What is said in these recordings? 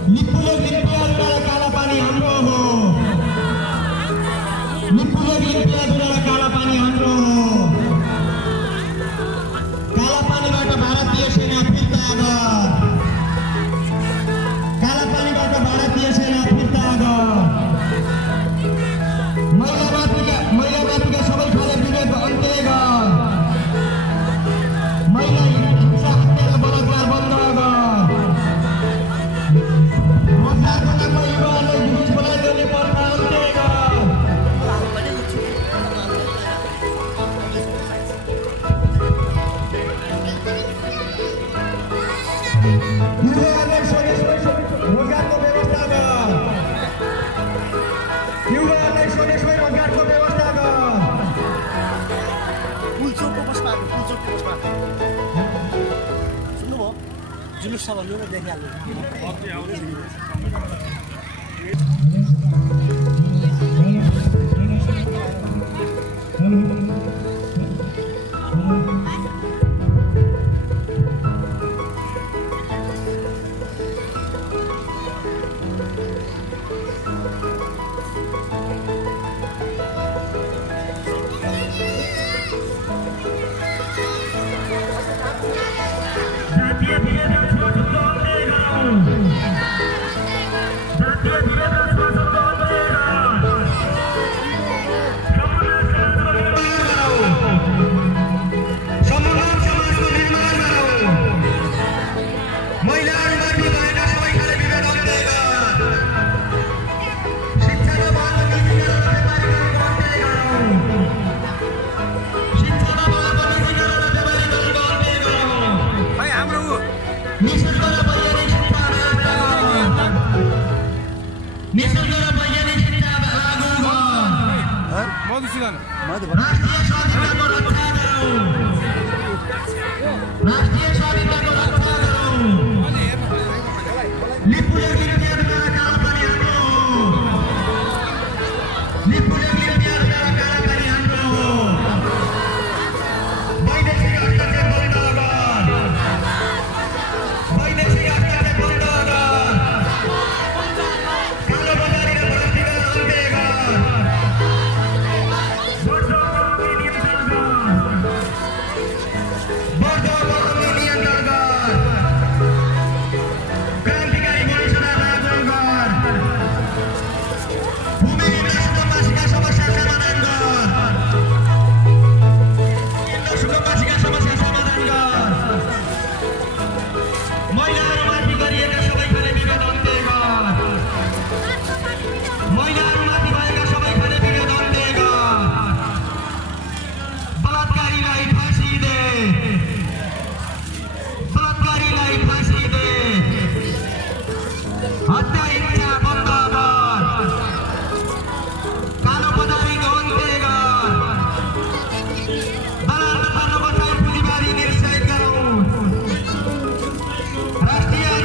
लिपुलेक लिपियाद्वारा काला पानी हाम्रो हो। लिपुलेक लिपियाद्वारा काला पानी हाम्रो हो। काला पानीबाट भारतीय सेना फिर्ता गर। काला पानीबाट भारतीय सेना फिर्ता गर। महिलामाथिका सबै खाले विवेक अन्त्य गर। महिला हिंसा हत्या र बलात्कार बन्द गर। रोजगारको नाममा युवाहरूलाई विदेश बोलाइ गर्ने प्रथा अन्त्य गर। युवाहरूलाई स्वदेशमै रोजगारको व्यवस्था गर। युवाहरूलाई स्वदेशमै रोजगारको व्यवस्था गर। पुलचोकको बसमा सुन्नुभयो जुलुस सभा लिएर देखिहाल्नु राष्ट्रिय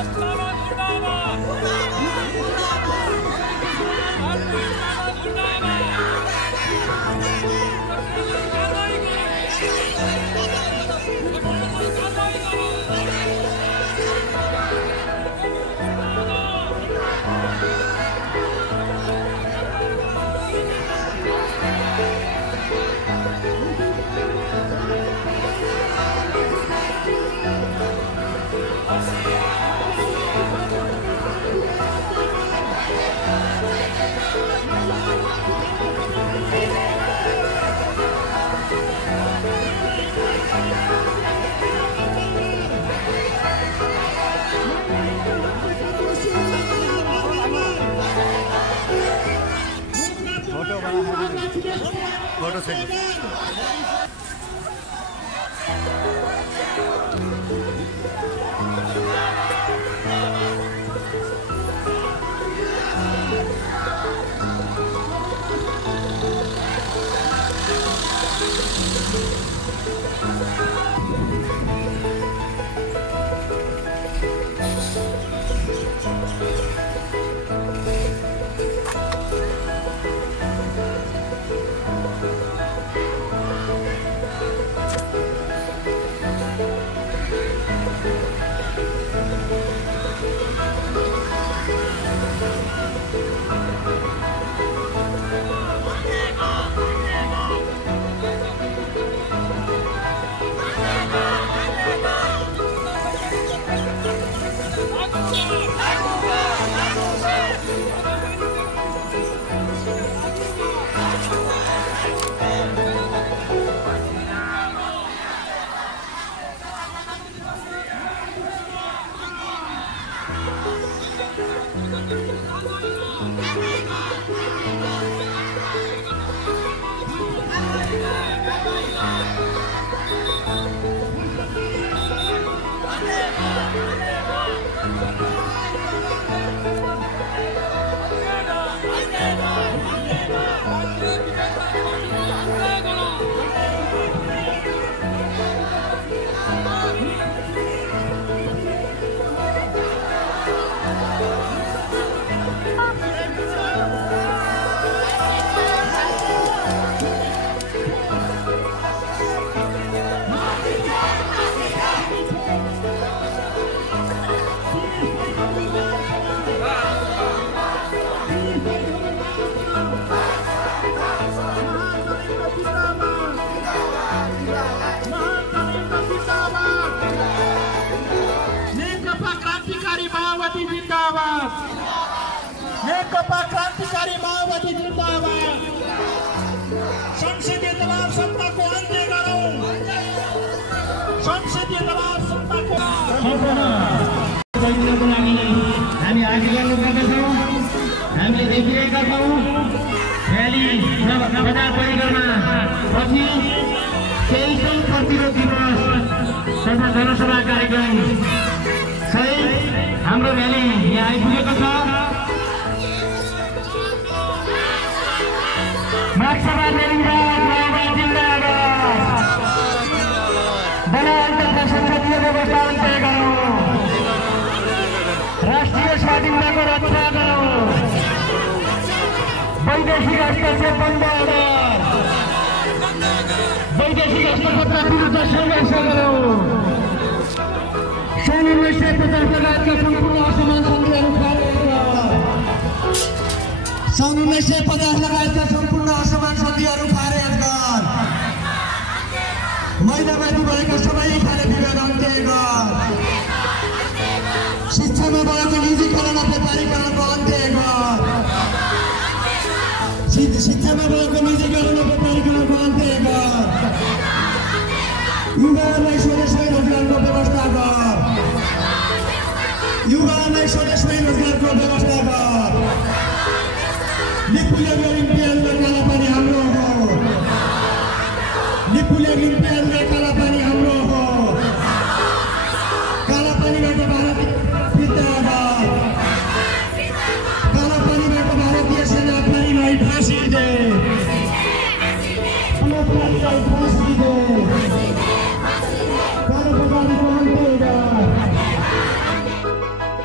फोटो सेल्फी नेकपा क्रान्तिकारी माओवादी जिन्दाबाद। संसदीय दबाव सत्ताको अन्त्य गरौँ। संसदीय दबाव सत्ताको लागि हामी अघि गर्नु पर्दछौँ। हामीले देखिरहेका छौँ र्याली बजार परिक्रमा पछि केही प्रतिरोध दिवस तथा जनसभा कार्यक्रम सहित हाम्रो र्याली यहाँ आइपुगेको छ। मार्क्सवादी जिन्दाबाद जिन्दाबाद। दलाल तथा संसदीय व्यवस्था अन्त्य गरौँ। राष्ट्रिय स्वाधीनताको रक्षा गरौँ। वैदेशिक हस्तक्षेप बन्द गरौँ। वैदेशिक हस्तक्षेप विरुद्ध सङ्घर्ष गरौँ। सन् 1950 लगायतका सम्पूर्ण असमान सन्धिहरू खारेज गर। सन् 1950 लगायतका सम्पूर्ण असमान सन्धिहरू खारेज गर। महिनामाथि भएको सबै खाने विवाद अन्त्य गर। शिक्षामा भएको निजीकरण व्यापारीकरणको अन्त्य गर। शिक्षामा भएको निजीकरण व्यापारीकरणको अन्त्य गर। युवाहरूलाई स्वदेशमै रोजगारको व्यवस्था गर। युवाहरूलाई स्वदेशमै रोजगारको व्यवस्था गर। लिपुलेख ओलिम्पियाडमा कालापानी हाम्रो हो। लिपुलेख ओलिम्पियाडमा कालापानी हाम्रो हो। कालापानीबाट भारत फिर्ता गर। कालापानीबाट भारतीय सेना प्रहरीलाई फाँसी दे। प्रहरीलाई फाँसी दे। कालोबजारीको अन्त्य गर।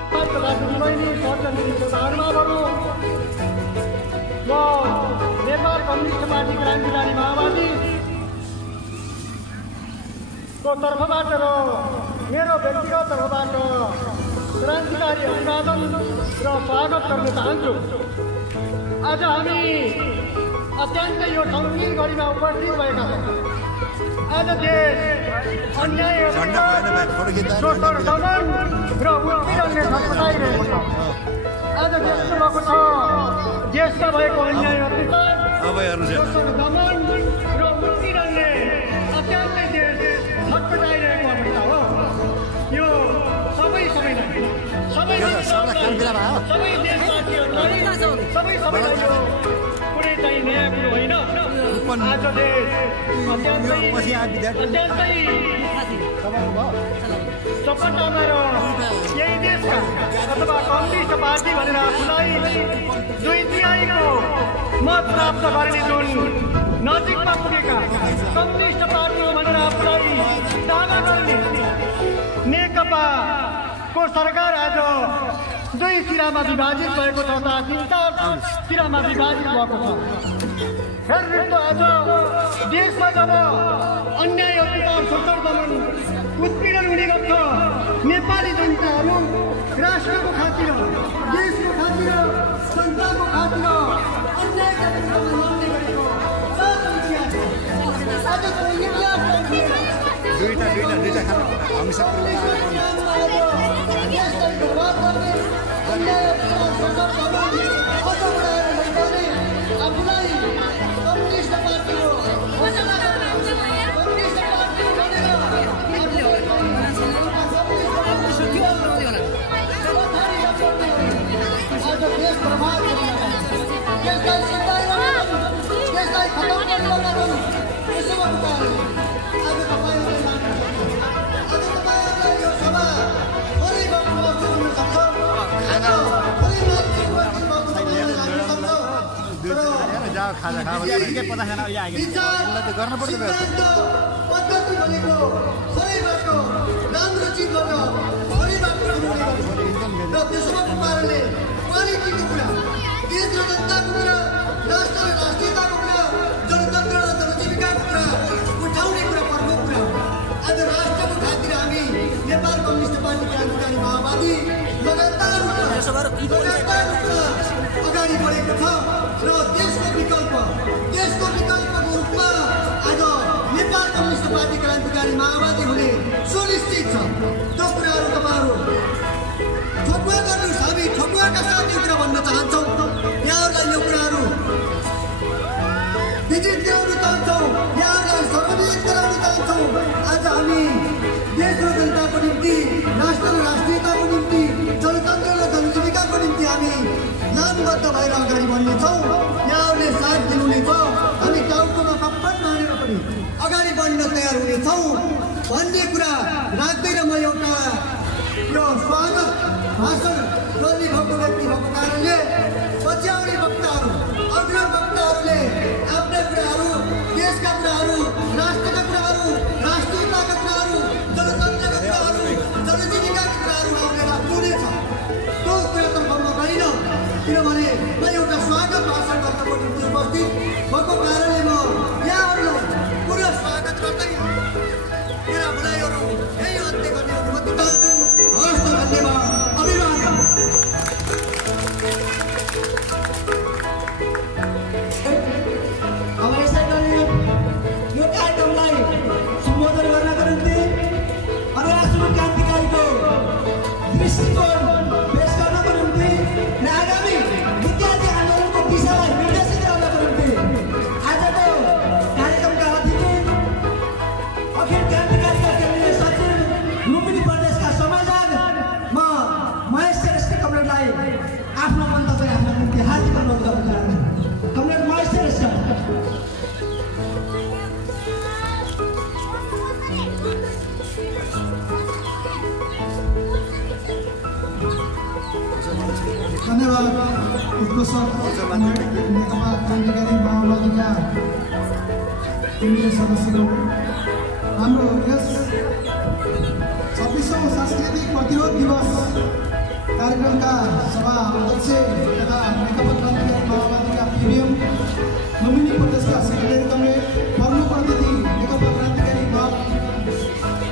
को तर्फबाट र मेरो व्यक्तिगत तर्फबाट क्रान्तिकारी अभिवादन र स्वागत गर्न चाहन्छु। आज हामी अत्यन्तै यो सङ्गीन घडीमा उपस्थित भएका छौँ। आज देश अन्याय शोषण दमन र उत्पीडनले छटपटाइरहेको छ। आज देशको भएको छ देशमा भएको अन्याय अत्याचार शोषण दमन र उत्पीडनले अत्यन्तै देश छटपटाइरहेको अवस्था हो। यो सबैलाई यो कुनै चाहिँ नयाँ कुरो होइन। आज देश अत्यन्तै चपटामा र यही देशका अथवा कम्युनिस्ट पार्टी भनेर आफूलाई 2/3 मत प्राप्त गर्ने जुन नजिकमा पुगेका कम्युनिस्ट पार्टी हो भनेर आफूलाई दावा गर्ने नेकपाको सरकार आज 2 सिरामा विभाजित भएको छ, 3-4 सिरामा विभाजित भएको छ। फेरि आज देशमा जब अन्याय अत्याचार शोषण दमन उत्पीडन हुने गर्छ, नेपाली जनताहरू राष्ट्रको खातिर, देशको खातिर, जनताको खातिर अन्यायका विरुद्धमा लड्ने गरेको आजको पद्धति भनेको सबैबाट राम्रो चिज गर्न सबैबाट र त्यसको कारणले क्वालिटीको कुरा, देश र जनताको कुरा, राष्ट्र र राष्ट्रियताको कुरा, जनतन्त्र र जनजीविकाको कुरा उठाउने कुरा प्रमुख कुरा हो। आज राष्ट्रको खातिर हामी नेपाल कम्युनिस्ट पार्टी क्रान्तिकारी माओवादी लगातार अगाडि बढेको छ र देशको विकल्पको रूपमा आज नेपाल कम्युनिस्ट पार्टी क्रान्तिकारी माओवादी हुने सुनिश्चित छ। त्यो कुराहरू तपाईँहरू ठोकुवा गर्नुहोस्। हामी ठोकुवाका साथ यो कुरा भन्न चाहन्छौँ। यहाँहरूलाई यो कुराहरू विजित गराउन चाहन्छौँ, यहाँहरूलाई सर्वनियत गराउन चाहन्छौँ। आज हामी देश र जनताको निम्ति, राष्ट्र र राष्ट्रियताको निम्ति, जनतन्त्र र जनजीविकाको निम्ति हामी लामबद्ध भएर अगाडि बढ्नेछौँ। यहाँहरूले साथ दिनुहुनेछ। हामी टाउकोमा कप्पन मानेर पनि अगाडि बढ्न तयार हुनेछौँ भन्ने कुरा राख्दैन। म एउटा यो स्वागत भाषण गर्ने भएको व्यक्ति भएको कारणले पछ्याउने वक्ताहरू, अग्रज वक्ताहरूले आफ्ना कुराहरू, देशका कुराहरू, राष्ट्रका कुराहरू, राष्ट्रियताका कुराहरू, जनतन्त्रका कुराहरू, जनजीविकाका कुराहरू आउने राख्नुहुनेछ। त्यो कुरातर्फ म गइनँ, किनभने म एउटा स्वागत भाषण गर्नको निम्ति उपस्थित भएको कारणले म यहाँहरूलाई पुनः स्वागत गर्दै मेरा भनाइहरू यही अन्त्य गर्ने अनुमति चाहन्छु। हवस् त, धन्यवाद, अभिवादन। अब यसै गरी यो कार्यक्रमलाई सम्बोधन गर्नको निम्ति अग्रज क्रान्तिकारीको दृष्टिकोण पेश गर्नको निम्ति र आगामी विद्यार्थी आन्दोलनको दिशालाई निर्देशित गर्नको निम्ति आजको कार्यक्रमका अतिथि अखिल क्रान्तिकारीका केन्द्रीय सचिव लुम्बिनी प्रदेशका संयोजक म महेश श्रेष्ठ कमरेडलाई आफ्नो मन्तव्य राख्नको निम्ति हार्दिक अनुरोध गर्न चाहन्छु। कमरेड महेश श्रेष्ठ। धन्यवाद। नेकपा क्रान्तिकारी माओवादीका केन्द्रीय सदस्यहरू, हाम्रो यस 26औं सांस्कृतिक प्रतिरोध दिवस कार्यक्रमका सभा अध्यक्ष तथा नेकपा क्रान्तिकारी माओवादीका प्रिमियम लुम्बिनी प्रदेशका सेक्रेटरी कमरेड, प्रमुख अतिथि नेकपा क्रान्तिकारी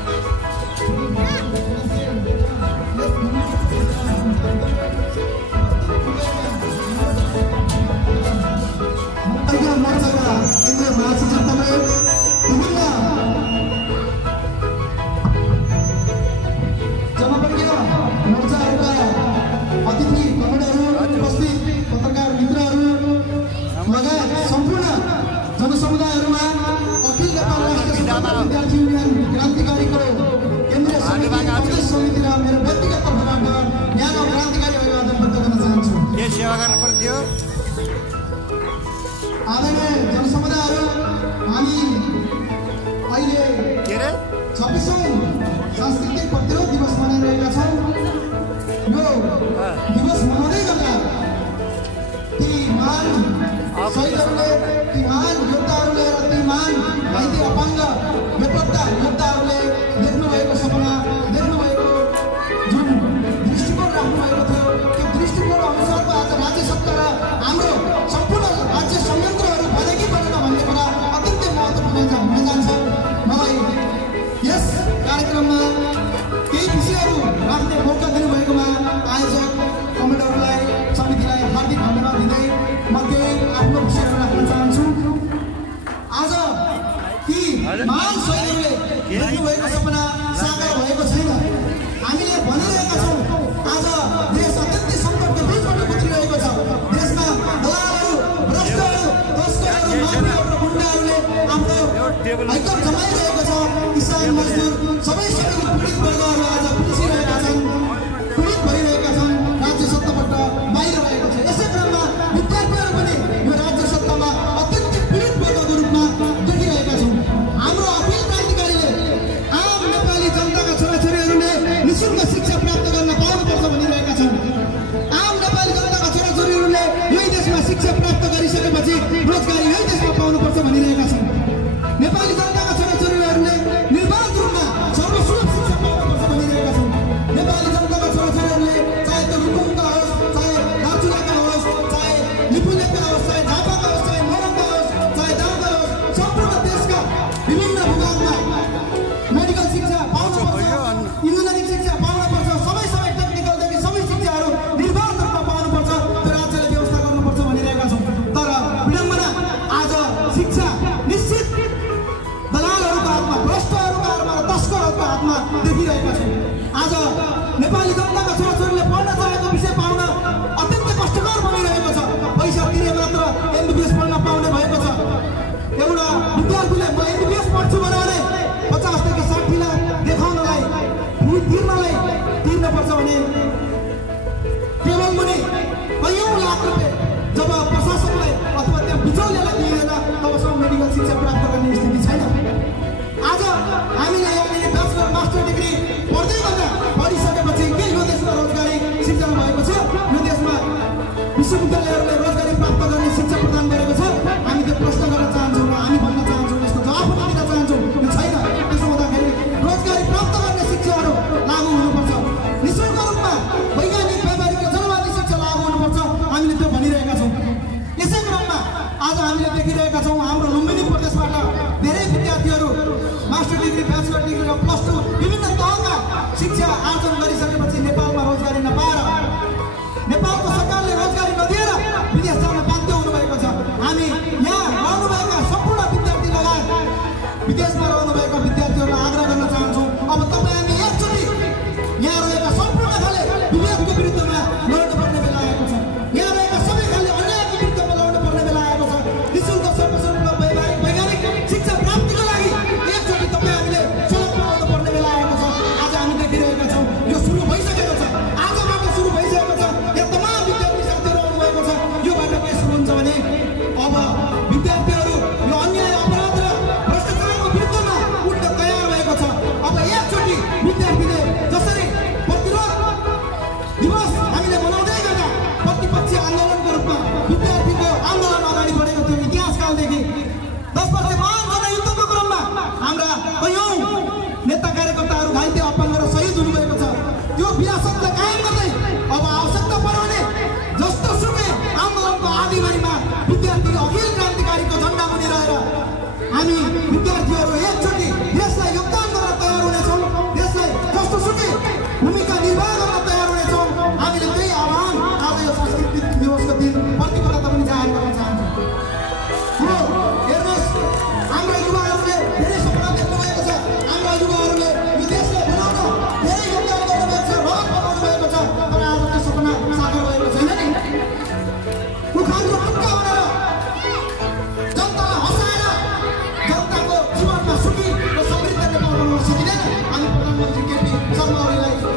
समिति र मेरो व्यक्तिगत तर्फबाट न्यानो क्रान्तिकारी अभिवादन व्यक्त गर्न चाहन्छु। के सेवा गर्न पर्थ्यो? आदरणीय जनसमुदायहरू, हामी अहिले के रे 26औं सांस्कृतिक प्रतिरोध दिवस मनाइरहेका छौँ। यो दिवस मनाउँदै गर्दा ती महान शहीदहरूले, ती महान योद्धाहरूले र ती महान घाइते अपाङ्ग बेपत्ता योद्धाहरूले देख्नुभएको सपना, देख्नुभएको जुन दृष्टिकोण राख्नुभएको थियो, त्यो दृष्टिकोण अनुसारको आज राज्य सत्ता र हाम्रो सम्पूर्ण राज्य संयन्त्रहरू भने कि बनेन भन्ने कुरा अत्यन्तै महत्त्वपूर्ण हुन जान्छ। मलाई यस कार्यक्रममा केही विषयहरू राख्ने मौका दिनुभएकोमा आयोजक कमेन्टरहरूलाई, समितिलाई हार्दिक धन्यवाद दिँदै म केही आफ्नो विषयहरू राख्न चाहन्छु। आज ती महान शहीदहरूले देख्नुभएको सपना साकार भएको छैन। हामीले भनिरहेका छौँ आज देश अत्यन्तै सङ्कटको बिचबाट गुज्रिरहेको छ। देशमा दलालहरू, भ्रष्टहरू, तस्करहरू, माफियाहरू र गुन्डाहरूले आफ्नो हैकम जमाइरहेको छ। किसान, मजदुर सबै श्रेणीको पीडित वर्गहरू आज पिसिरहेका छन्, पीडित भइरहेका छन्, राज्य सत्ताबाट बाहिर रहेको छ। यसै क्रममा विद्यार्थीहरू पनि यो राज्य सत्तामा अत्यन्तै पीडित वर्गको रूपमा देखिरहेका छौँ। हाम्रो अखिल क्रान्तिकारीले आम नेपाली जनताका छोराछोरीहरूले निःशुल्क शिक्षा प्राप्त गर्न पाउनुपर्छ भनिरहेका छन्। आम नेपाली जनताका छोराछोरीहरूले यही देशमा शिक्षा प्राप्त गरिसकेपछि रोजगारी यही देशमा पाउनुपर्छ भनिरहेका छन्। नेपाली जनताका छोराछोरीहरूले निर्बाध रूपमा सर्वसुलभ शिक्षा पाउनुपर्छ भनिरहेका छन्। नेपाली जनताका छोराछोरीहरूले चाहे त्यो रुकुमका होस्, चाहे दार्चुलाका होस्, चाहे लिपुलेका होस्, चाहे झापाका होस्, चाहे मोरङका होस्, चाहे दाङका होस्, सम्पूर्ण देशका विभिन्न भूभागमा मेडिकल शिक्षा पाउनुपर्छ, इन्जिनियरिङ शिक्षा पाउनुपर्छ, सबै टेक्निकलदेखि सबै शिक्षाहरू निर्बाध रूपमा पाउनुपर्छ, त्यो राज्यले व्यवस्था गर्नुपर्छ भनिरहेका छौँ। तर विडम्बना, आज शिक्षा निश्चित दलालहरूको हातमा, भ्रष्टहरूको हातमा र तस्करहरूको हातमा देखिरहेका छौँ। आज नेपाली जनताका छोराछोरीले पढ्न चाहेको विषय पाउन अत्यन्तै कष्टकर बनिरहेको छ। पैसा तिरे मात्र एमबिबिएस पढ्न पाउने भएको छ। एउटा विद्यार्थीले म एमबिबिएस पढ्छु भने 50 देखि 60 लाख देखाउनलाई, तिर्नुपर्छ भने केवल पनि कैयौँ लाख रुपियाँ जब प्रशासनलाई अथवा त्यहाँ बिचौलियालाई दिइँदैन तबसम्म मेडिकल शिक्षा प्राप्त गर्ने स्थिति छैन। आज हामीले यहाँनिर ब्याचलर मास्टर डिग्री पढ्दै गर्दा पढिसकेपछि के यो देशमा रोजगारी सिर्जना भएको छ? यो देशमा विश्वविद्यालयहरूले रोजगारी प्राप्त गर्ने शिक्षा प्रदान गरेको छ? हामी त्यो प्रश्न गर्न चाहन्छौँ र हामी भन्न चाहन्छौँ, यसको जवाफ पनि दिन चाहन्छौँ, यो छैन। त्यसो हुँदाखेरि रोजगारी प्राप्त गर्ने शिक्षाहरू लागू हुनुपर्छ। निःशुल्क रूपमा वैज्ञानिक, व्यावहारिक र जनवादी शिक्षा लागू हुनुपर्छ। हामीले त्यो भनिरहेका छौँ। यसै क्रममा आज हामीले देखिरहेका छौँ हाम्रो लुम्बिनी प्रदेशबाट धेरै विद्यार्थीहरू मास्टर डिग्री, ब्याचलर डिग्री र +2 विभिन्न तहका शिक्षा आर्जन गरिसकेपछि नेपालमा रोजगारी नपाएर, नेपालको सरकारले रोजगारी नदिएर विदेश जान बाध्य हुनुभएको छ। हामी यहाँ रहनुभएका सम्पूर्ण विद्यार्थी लगायत विदेशमा रहनुभएका विद्यार्थीहरूलाई आग्रह गर्न चाहन्छौँ, अब तपाईँ हामी एकचोटि यहाँ रहेका सम्पूर्ण खाले विवेकको विरुद्धमा लड्नुपर्ने बेला आएको छ। यहाँ रहेका सबै खाले अन्यायको विरुद्धमा लड्नुपर्ने बेला आएको छ। निःशुल्क सर्वसुलभ वैज्ञानिक शिक्षा प्राप्तिको लागि एकचोटि तपाईँ हामीले सडकमा आउनुपर्ने बेला आएको छ। आज हामी देखिरहेका छौँ यो सुरु भइसकेको छ, आजबाट सुरु भइसकेको छ। यहाँ तमाम विद्यार्थी साथीहरू आउनुभएको छ। योबाट के सुरु हुन्छ भने अब विद्यार्थीहरू यो अन्याय, अपराध र भ्रष्टाचारको विरुद्धमा उठ्न तयार भएको छ। अब एकचोटि विद्यार्थीले जसरी प्रतिरोध दिवस हामीले मनाउँदै गर्दा प्रतिपक्षी आन्दोलनको रूपमा विद्यार्थीको आन्दोलन अगाडि बढेको थियो। इतिहासकालदेखि 10 वर्ष महान जनयुद्धको क्रममा हाम्रा कैयौँ नेता कार्यकर्ताहरू घाइते, अपाङ्ग र शहीद हुनुभएको छ। त्यो विरासतलाई कायम गर्दै अब आवश्यकता पर्यो भने जस्तो सुकै आन्दोलनको आदिबारीमा विद्यार्थी अखिल क्रान्तिकारीको झन्डा मुनि रहेर हामी विद्यार्थीहरू एकचोटि देशलाई योगदान गर्न तयार हुनेछौँ। देशलाई जस्तो सुकै भूमिका निर्वाह गर्न तयार हुनेछौँ। हामीले त्यही आह्वान आज यो सांस्कृतिक दिवसको दिन प्रतिबद्धता पनि जाहेर गर्न चाहन्छौँ। हेर्नुहोस्, हाम्रा युवाहरूले धेरै सपना देख्नुभएको छ। हाम्रा युवाहरूले यो देशलाई बनाउन धेरै योगदान गर्नुभएको छ, रगत बनाउनु भएको छ। तर आज त्यो सपना साकार भएको छैन नि। उखानको टुक्का भनेर जनतालाई हँसाएर जनताको जीवनमा सुखी र समृद्ध नेपाल बनाउन सकिँदैन। हामी प्रधानमन्त्री केपी शर्मा ओलीलाई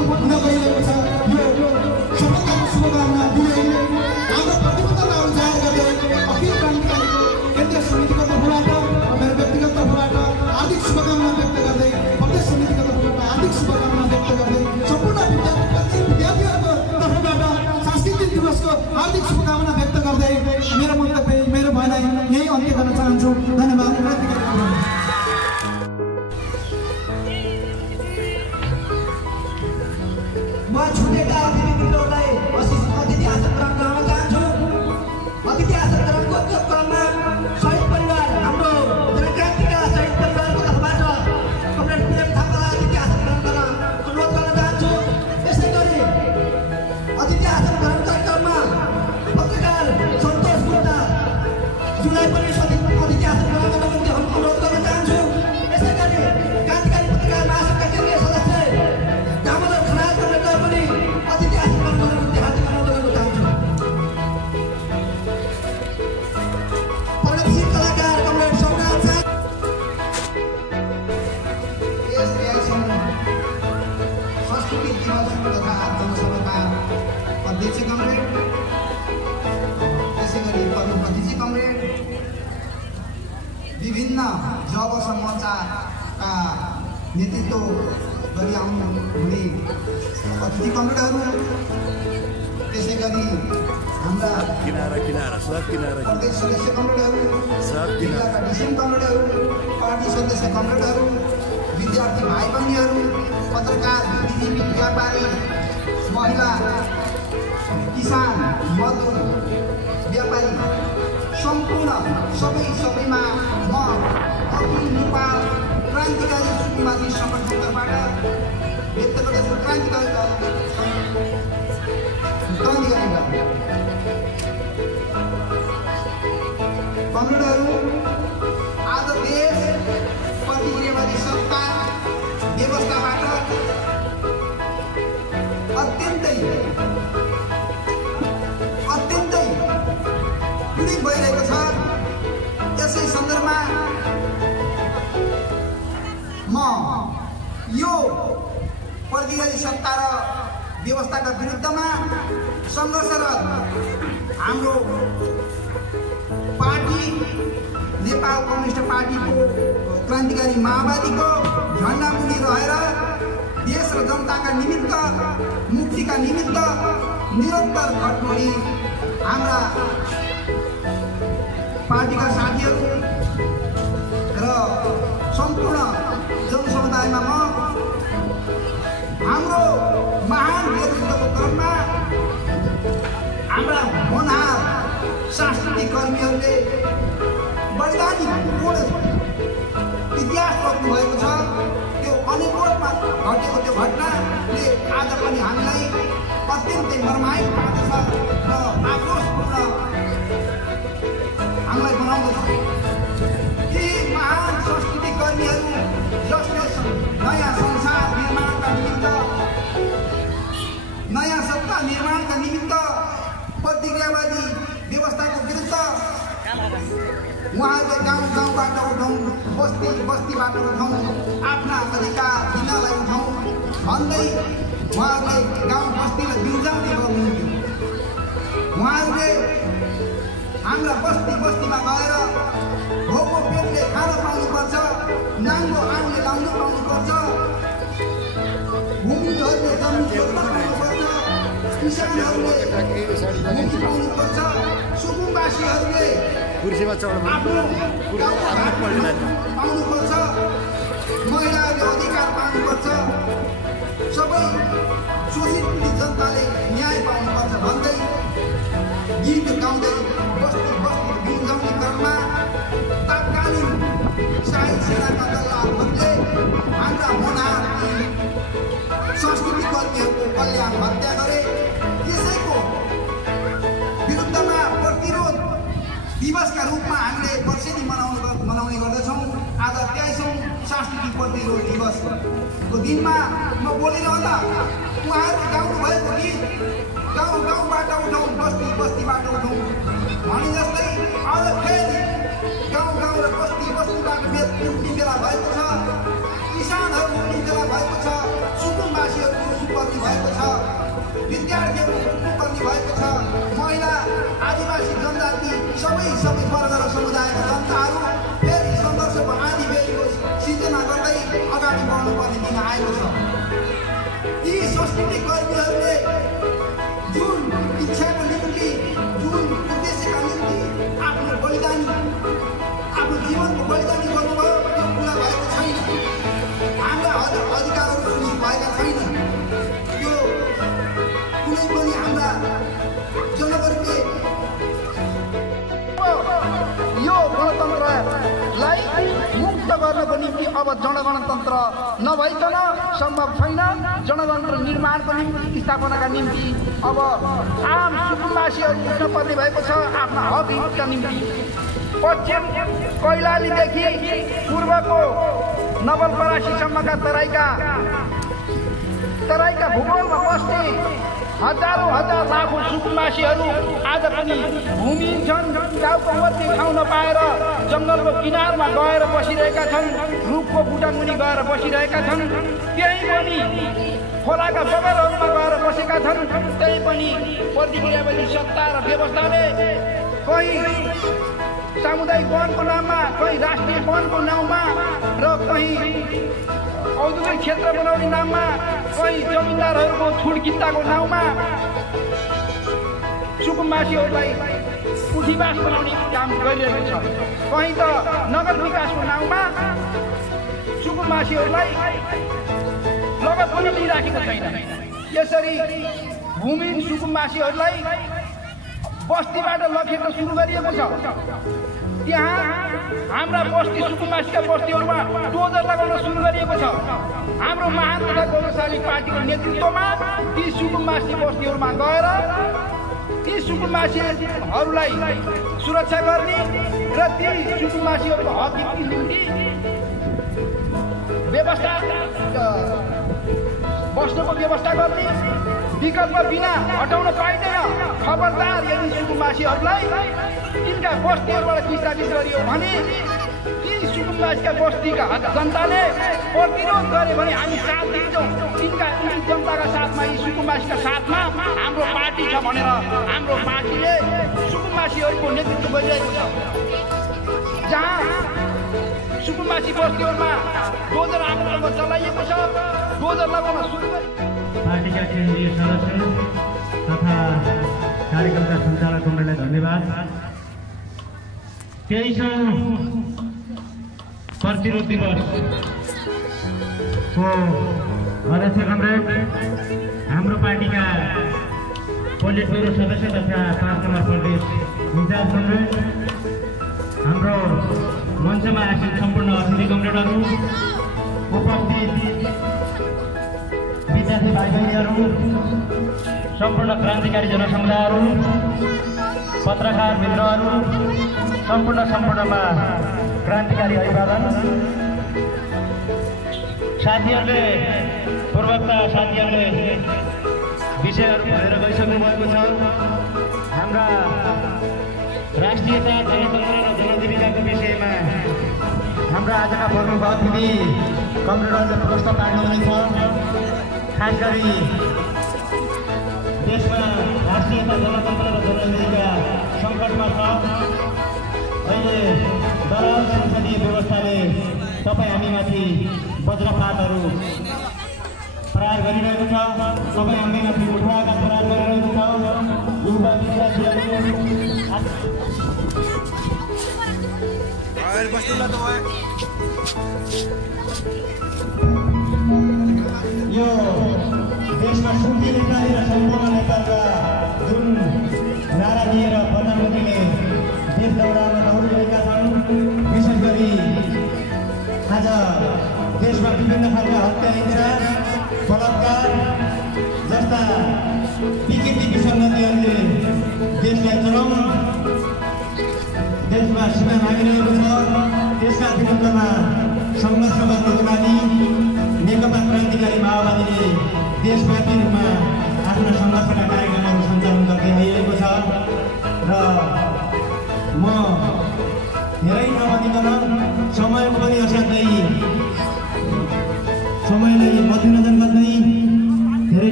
हुन गइरहेको छ। यो सबैका शुभकामना दिँदै हाम्रो प्रतिबद्धताहरू जाहेर गर्दै अखिल क्रान्तिकारीको केन्द्रीय समितिको तर्फबाट मेरो व्यक्तिगत तर्फबाट हार्दिक शुभकामना व्यक्त गर्दै प्रदेश समितिको तर्फबाट हार्दिक शुभकामना व्यक्त गर्दै सम्पूर्ण विद्यार्थीहरूको तर्फबाट सांस्कृतिक दिवसको हार्दिक शुभकामना व्यक्त गर्दै मेरो मन्तव्य मेरो भनाइ यही अन्त्य गर्न चाहन्छु। धन्यवाद। म छुटेका अतिथि मित्रहरूलाई अतिथि आसन ग्रहण गराउन चाहन्छु। अतिथि आसन ग्रहणको क्रममा शहीद परिवार हाम्रो जनक्रान्तिका शहीद परिवारको तर्फबाट कमरेड प्रेम थापालाई अतिथि आसन ग्रहण गर्न अनुरोध गर्न चाहन्छु। यसै गरी अतिथि आसन ग्रहण कार्यक्रममा पत्रकार सन्तोष गुप्ताज्यूलाई पनि अतिथि आसन ग्रहण गर्न निम्ति अनुरोध गर्न चाहन्छु। यसै गरी क्रान्तिकारी पत्रकार महासङ्घका केन्द्रीय सदस्य दामोदर खनाललाई पनि अतिथि आसन ग्रहण गर्न निम्ति हार्दिक अनुरोध गर्न चाहन्छु। प्रगतिशील कलाकार कमरेड सौगात शाह, संस्कृति दिवस तथा जनसभाका अध्यक्ष कमरेड, त्यसै गरी पद्मपतिजी कमरेड, विभिन्न जगस मोर्चाका नेतृत्व गरी आउनुहुने अतिथि कमरेडहरू, त्यसै गरी हाम्रा प्रदेश सदस्य कमरेडहरू, जिल्लाका डिसिएम कमरेडहरू, पार्टी सदस्य कमरेडहरू, विद्यार्थी भाइ बहिनीहरू, पत्रकार, बुद्धिजीवी, व्यापारी, महिला, किसान, मजदुर, व्यापारी, सम्पूर्ण सबैमा म अखिल नेपाल क्रान्तिकारी सुकुम्बासी सङ्गठनको तर्फबाट व्यक्त गर्दछु। क्रान्तिकारी कमरेडहरू, आज देश प्रतिक्रियावादी सत्ता व्यवस्थाबाट अत्यन्तै पीडित भइरहेको छ। यसै सन्दर्भमा म यो प्रतिक्रियावादी सत्ता र व्यवस्थाका विरुद्धमा सङ्घर्षरत हाम्रो पार्टी नेपाल कम्युनिस्ट पार्टीको क्रान्तिकारी माओवादीको झन्डामुनि रहेर देश र जनताका निमित्त मुक्तिका निमित्त निरन्तर खट्नुहुने हाम्रा पार्टीका साथीहरू र सम्पूर्ण जनसमुदायमा म हाम्रो महान नेतृत्वको क्रममा हाम्रा होनहार सांस्कृतिक कर्मीहरूले वैधानिकपूर्ण इतिहास रोक्नु भएको छ। त्यो अनेकौँमा घटेको त्यो घटनाले आज पनि हामीलाई अत्यन्तै मर्माहित पार्दछ र आक्रोशपूर्ण हामीलाई बनाउँदछ। ती महान सांस्कृतिक कर्मीहरू जसले नयाँ संसार निर्माणका निमित्त, नयाँ सत्ता निर्माणका निमित्त प्रतिक्रियावादी व्यवस्थाको विरुद्ध उहाँहरूले गाउँबाट उठाउँ, बस्तीबाट उठाउँ, आफ्ना अधिकार दिनलाई उठाउँ भन्दै उहाँहरूले गाउँ बस्तीलाई बिउजाउने गर्नुहुन्थ्यो। उहाँहरूले हाम्रा बस्तीमा गएर भोको पेटले खान पाउनुपर्छ, नाङ्गो आङले लाउन पाउनुपर्छ, भूमिहरूले जमिन जोत्न पाउनुपर्छ, किसानहरूले भूमि पाउनुपर्छ, सुकुम्बासीहरूले आफ्नो पाउनुपर्छ, महिलाहरूले अधिकार पाउनुपर्छ, सबै शोषित पीडित जनताले न्याय पाउनुपर्छ भन्दै गीत गाउँदै बस्ती बिउजाउने क्रममा तत्कालीन शाही सेनाका दलालहरूले हाम्रा होनहार संस्कृति कर्मीहरूको कल्याण हत्या गरे। त्यसैको विरुद्धमा प्रतिरोध दिवसका रूपमा हामीले वर्षेनी मनाउने गर्दछौँ। आज 23औं सांस्कृतिक प्रतिरोध दिवसको दिनमा म बोलिरहँदा उहाँहरूले गाउनुभएको गीत गाउँबाट उठाउँ, बस्तीबाट उठाउँ भने जस्तै आज फेरि गाउँ र बस्तीबाट उठ्ने बेला भएको छ, किसानहरू उठ्ने बेला भएको छ, सुकुम्बासीहरूको हुनुपर्ने भएको छ, विद्यार्थीहरू हुनुपर्ने भएको छ, महिला आदिवासी जनजाति सबै वर्ग र समुदायका जनताहरू फेरि सङ्घर्षको आँधी बेरीको सिर्जना गर्दै अगाडि बढ्नुपर्ने दिन आएको छ। यी सांस्कृतिक कर्मीहरूले जुन इच्छाको निम्ति, जुन उद्देश्यका निम्ति आफ्नो जीवनको बलिदानी गर्नुभयो त्यो पुरा भएको छैन। हाम्रा अधिकारहरू सुनिश्चित भएका छैन। यो कुनै पनि हाम्रा जनवर्गले यो गणतन्त्रलाई मुक्त गर्नको निम्ति अब जनगणतन्त्र नभइकन सम्भव छैन। जनतन्त्र निर्माणको निम्ति, स्थापनाका निम्ति अब आम सुकुम्बासीहरू उठ्नुपर्ने भएको छ आफ्ना हक हितका निम्ति। पश्चिम कैलालीदेखि पूर्वको नवलपरासीसम्मका तराईका भूगोलमा बस्ने हजारौँ हजार लाखौँ सुकुम्बासीहरू आज पनि भूमिहीन छन्। गाउँको मध्य ठाउँ नपाएर जङ्गलको किनारमा गएर बसिरहेका छन्, रुखको बुटामुनि गएर बसिरहेका छन्। त्यही पनि खोलाका बगरहरूमा गएर बसेका छन्। त्यही पनि प्रतिक्रियावादी सत्ता र व्यवस्थाले कहीँ सामुदायिक वनको नाममा, कहीँ राष्ट्रिय वनको नाउँमा र कहीँ औद्योगिक क्षेत्र बनाउने नाममा, कहीँ जमिनदारहरूको छुटकित्ताको नाउँमा सुकुम्बासीहरूलाई उठीवास बनाउने काम गरिरहेको छ। कहीँ त नगर विकासको नाउँमा सुकुम्बासीहरूलाई लगत पनि लिइराखेको छैन। यसरी भूमिहीन सुकुम्बासीहरूलाई बस्तीबाट लखेट्न सुरु गरिएको छ। त्यहाँ हाम्रा बस्ती सुकुम्बासीका बस्तीहरूमा डोजर लगाउन सुरु गरिएको छ। हाम्रो महान तथा गौरवशाली पार्टीको नेतृत्वमा ती सुकुम्बासी बस्तीहरूमा गएर ती सुकुम्बासीहरूलाई सुरक्षा गर्ने र ती सुकुम्बासीहरूको हक हितको निम्ति बस्नुको व्यवस्था गर्ने विकल्प बिना हटाउन पाइँदैन। खबरदार, यदि सुकुम्बासीहरूलाई तिनका बस्तीहरूबाट विस्थापित गरियो भने ती सुकुम्बासीका बस्तीका जनताले प्रतिरोध गरे भने हामी साथ दिन्छौँ। तिनका जनताका साथमा, यी सुकुम्बासीका साथमा हाम्रो पार्टी छ भनेर हाम्रो पार्टीले सुकुम्बासीहरूको नेतृत्व गरिरहेको छ। जहाँ सुकुम्बासी बस्तीहरूमा डोजर आक्रमण चलाइएको छ, डोजर लगाउन सुरु गरे। पार्टीका केन्द्रीय सदस्य तथा कार्यक्रमका सञ्चालक मण्डलीलाई धन्यवाद। 23औं प्रतिरोध दिवसको अध्यक्ष कमरेड, हाम्रो पार्टीका पोलिट ब्युरो सदस्य तथा 5 नम्बर प्रदेश इन्चार्ज कमरेड, हाम्रो मञ्चमा आसीन सम्पूर्ण अतिथि कमरेडहरू, उपस्थित विद्यार्थी भाइ बहिनीहरू, सम्पूर्ण क्रान्तिकारी जनसमुदायहरू, पत्रकार मित्रहरू, सम्पूर्णमा क्रान्तिकारी अभिवादन। साथीहरूले, पूर्वका साथीहरूले विषयहरू भएर गइसक्नु भएको छ। हाम्रा राष्ट्रियता, जनतन्त्र र जनजीविकाको विषयमा हाम्रा आजका प्रमुख अतिथि कमरेडहरूले प्रश्न पार्नुहुनेछ। खास गरी देशमा राष्ट्रियता, जनतन्त्र र जनजीविका सङ्कटमा छ। अहिले दलाल संसदीय व्यवस्थाले तपाईँ हामीमाथि वज्रपातहरू प्रहार गरिरहेको छ। तपाईँ हामीमाथि उठाएका प्रहार गरिरहेको छ। युवा विद्यार्थीहरू यो देशमा सुखी नेपाली र सम्पूर्ण नेपालका जुन नारा दिएर प्रधानमन्त्रीले देश दौडाउन दौडिरहेका छन्, विशेष गरी आज देशमा विभिन्न खालका हत्या, हिंसा, बलात्कार जस्ता विकृति विसङ्गतिहरूले देशलाई चलाउन देशमा सीमा लागिरहेको छ। त्यसका विरुद्धमा सङ्घर्ष गर्नको लागि नेकपा क्रान्तिकारी माओवादीले देशव्यापी रूपमा आफ्ना सङ्घर्षका कार्यक्रमहरू सञ्चालन गर्दै आइरहेको छ र म धेरै नभनिकन समयको पनि असाध्यै समयलाई मध्यनजर गर्दै धेरै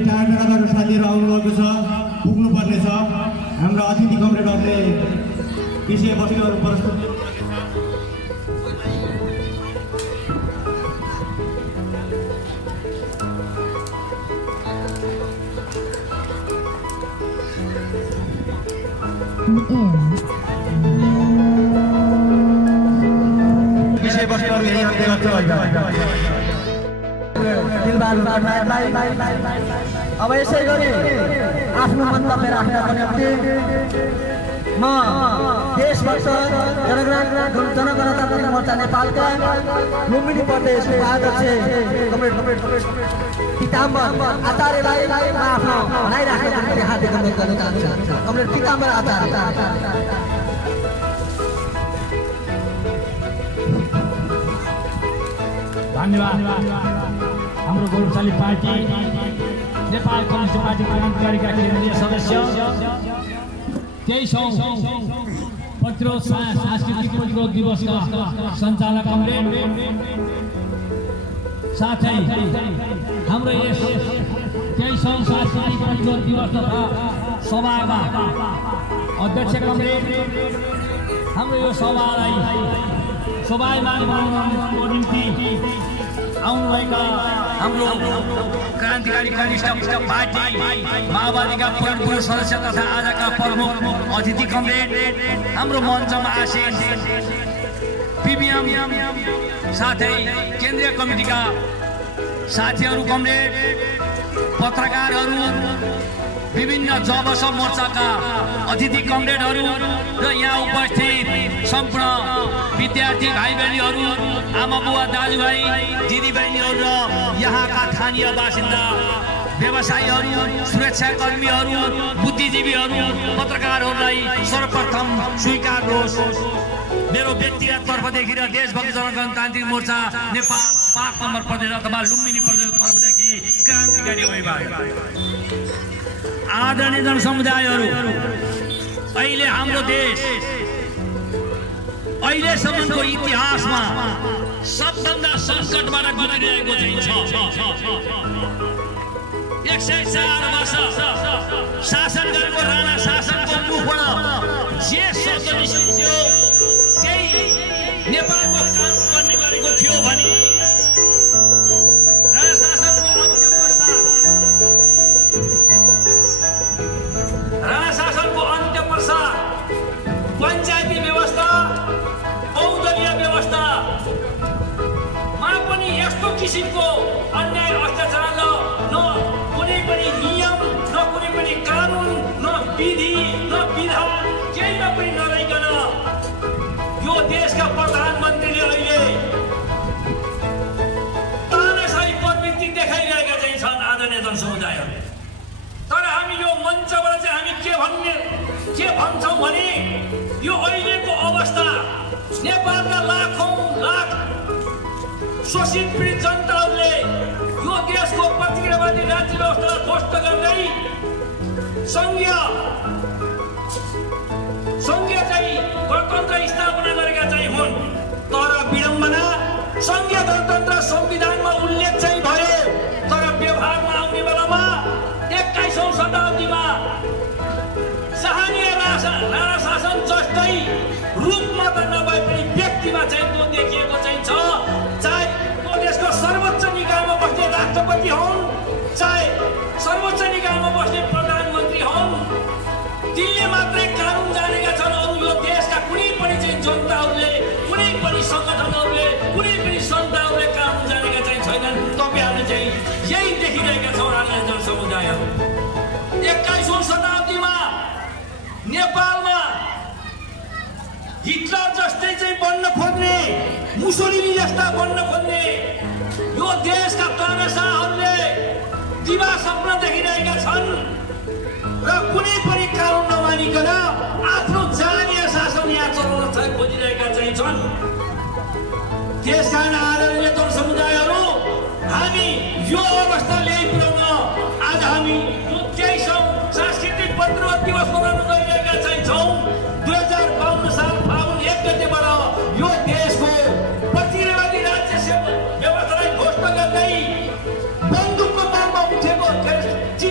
टाढा टाढाबाट साथीहरू आउनुभएको छ, पुग्नुपर्नेछ। हाम्रा अतिथि कमरेडहरूले विषय वस्तुहरू प्रस्तुत विषय वस्तुहरू यही अन्त्य गर्छ। अब यसै गरी आफ्नो मन्तव्य राख्नको निम्ति म देशभक्त जनगणतान्त्रिक मोर्चा नेपालका लुम्बिनी प्रदेशको अध्यक्ष कमरेड पीताम्बर आचार्यलाई म आफ्नो भनाइ राख्नको निम्ति हार्दिक अनुरोध गर्न चाहन्छु। कमरेड पीताम्बर आचार्य। धन्यवाद। हाम्रो गौरवशाली पार्टी नेपाल कम्युनिस्ट पार्टी क्रान्तिकारीका केन्द्रीय सदस्य 23औं सांस्कृतिक प्रतिरोध दिवसका सञ्चालक कमरेड साथै हाम्रो यस 23औं सांस्कृतिक प्रतिरोध दिवस तथा सभाका अध्यक्ष कमरेड हाम्रो यो सभालाई शोभायमान बनाउनको निम्ति आउनुभएका हाम्रो क्रान्तिकारी कम्युनिस्ट पार्टी माओवादीका पूर्व सदस्य तथा आजका प्रमुख अतिथि कमरेड हाम्रो मञ्चमा आसीन पिबिएम साथै केन्द्रीय कमिटीका साथीहरू कमरेड पत्रकारहरू विभिन्न जबस मोर्चाका अतिथि कमरेडहरू र यहाँ उपस्थित सम्पूर्ण विद्यार्थी भाइ बहिनीहरू, आमा बुवा दाजुभाइ दिदीबहिनीहरू र यहाँका स्थानीय बासिन्दा व्यवसायीहरू, सुरक्षाकर्मीहरू, बुद्धिजीवीहरू, पत्रकारहरूलाई सर्वप्रथम स्वीकार होस् मेरो व्यक्तिगत तर्फदेखि र देशभक्त जनगणतान्त्रिक मोर्चा नेपाल 5 नम्बर प्रदेश अथवा लुम्बिनी प्रदेशको तर्फदेखि क्रान्तिकारी अभिवादन। आदरणीय जनसमुदायहरू, अहिले हाम्रो देश अहिलेसम्मको इतिहासमा सबभन्दा सङ्कटबाट गुज्रिरहेको चाहिँ छ। 104 वर्ष शासन गरेको राणा शासनको मुखबाट जे शब्द निस्किन्थ्यो त्यही नेपालको काम गर्ने गरेको थियो भने राणा शासनको अन्त्य पश्चात पञ्चायती व्यवस्था, बहुदलीय व्यवस्थामा पनि यस्तो किसिमको अन्याय अत्याचार न कुनै पनि नियम, न कुनै पनि कानुन, न विधि, न विधान केहीमा पनि नरहिकन यो देशका प्रधानमन्त्रीले अहिले तानाशाही प्रवृत्ति देखाइरहेका चाहिँ छन्। आदरणीय जनसमुदायहरू, तर हामी यो मञ्चबाट चाहिँ हामी के भन्छौँ भने यो अहिलेको अवस्था नेपालका लाखौं लाख शोषित पीडित जनताहरूले यो देशको प्रतिक्रियावादी राज्य व्यवस्थालाई ध्वस्त गर्दै सङ्घीय चाहिँ गणतन्त्र स्थापना गरेका चाहिँ हुन्। तर विडम्बना सङ्घीय गणतन्त्र संविधानमा उल्लेख चाहिँ भयो, तर व्यवहारमा आउने बेलामा 21औं शताब्दीमा राणा शासन जस्तै रूपमा त नभए पनि व्यक्तिमा चाहिँ त्यो देखिएको चाहिँ छ। चाहे त्यो देशको सर्वोच्च निकायमा बस्ने राष्ट्रपति हुन्, चाहे सर्वोच्च निकायमा बस्ने प्रधानमन्त्री हुन्, तिनले मात्रै कानुन जानेका छन्। अरू यो देशका कुनै पनि चाहिँ जनताहरूले, कुनै पनि सङ्गठनहरूले, कुनै पनि संस्थाहरूले कानुन जानेका चाहिँ छैनन्। तपाईँहरूले चाहिँ यही देखिरहेका छौँ। आदरणीय जनसमुदायहरू, 21औं शताब्दीमा नेपालमा हिटलर जस्तै चाहिँ बन्न खोज्ने, मुसोलिनी जस्ता बन्न खोज्ने यो देशका तानाशाहहरूले दिवा सपन देखिरहेका छन् र कुनै पनि कानुन नमानिकन आफ्नो जानीय शासन यहाँ चलाउन खोजिरहेका चाहिँ छन्। त्यसकारण आदरणीय जनसमुदायहरू, हामी यो अवस्था ल्याइपुर्याउन आज हामी यो 23औं सांस्कृतिक प्रतिरोध दिवस मनाउन गइरहेका चाहिँ छौँ। 2052 साल फागुन 1 गतेबाट यो देशको प्रतिक्रियावादी राज्य व्यवस्थालाई ध्वस्त गर्दै बन्दुकको बलमा उठेको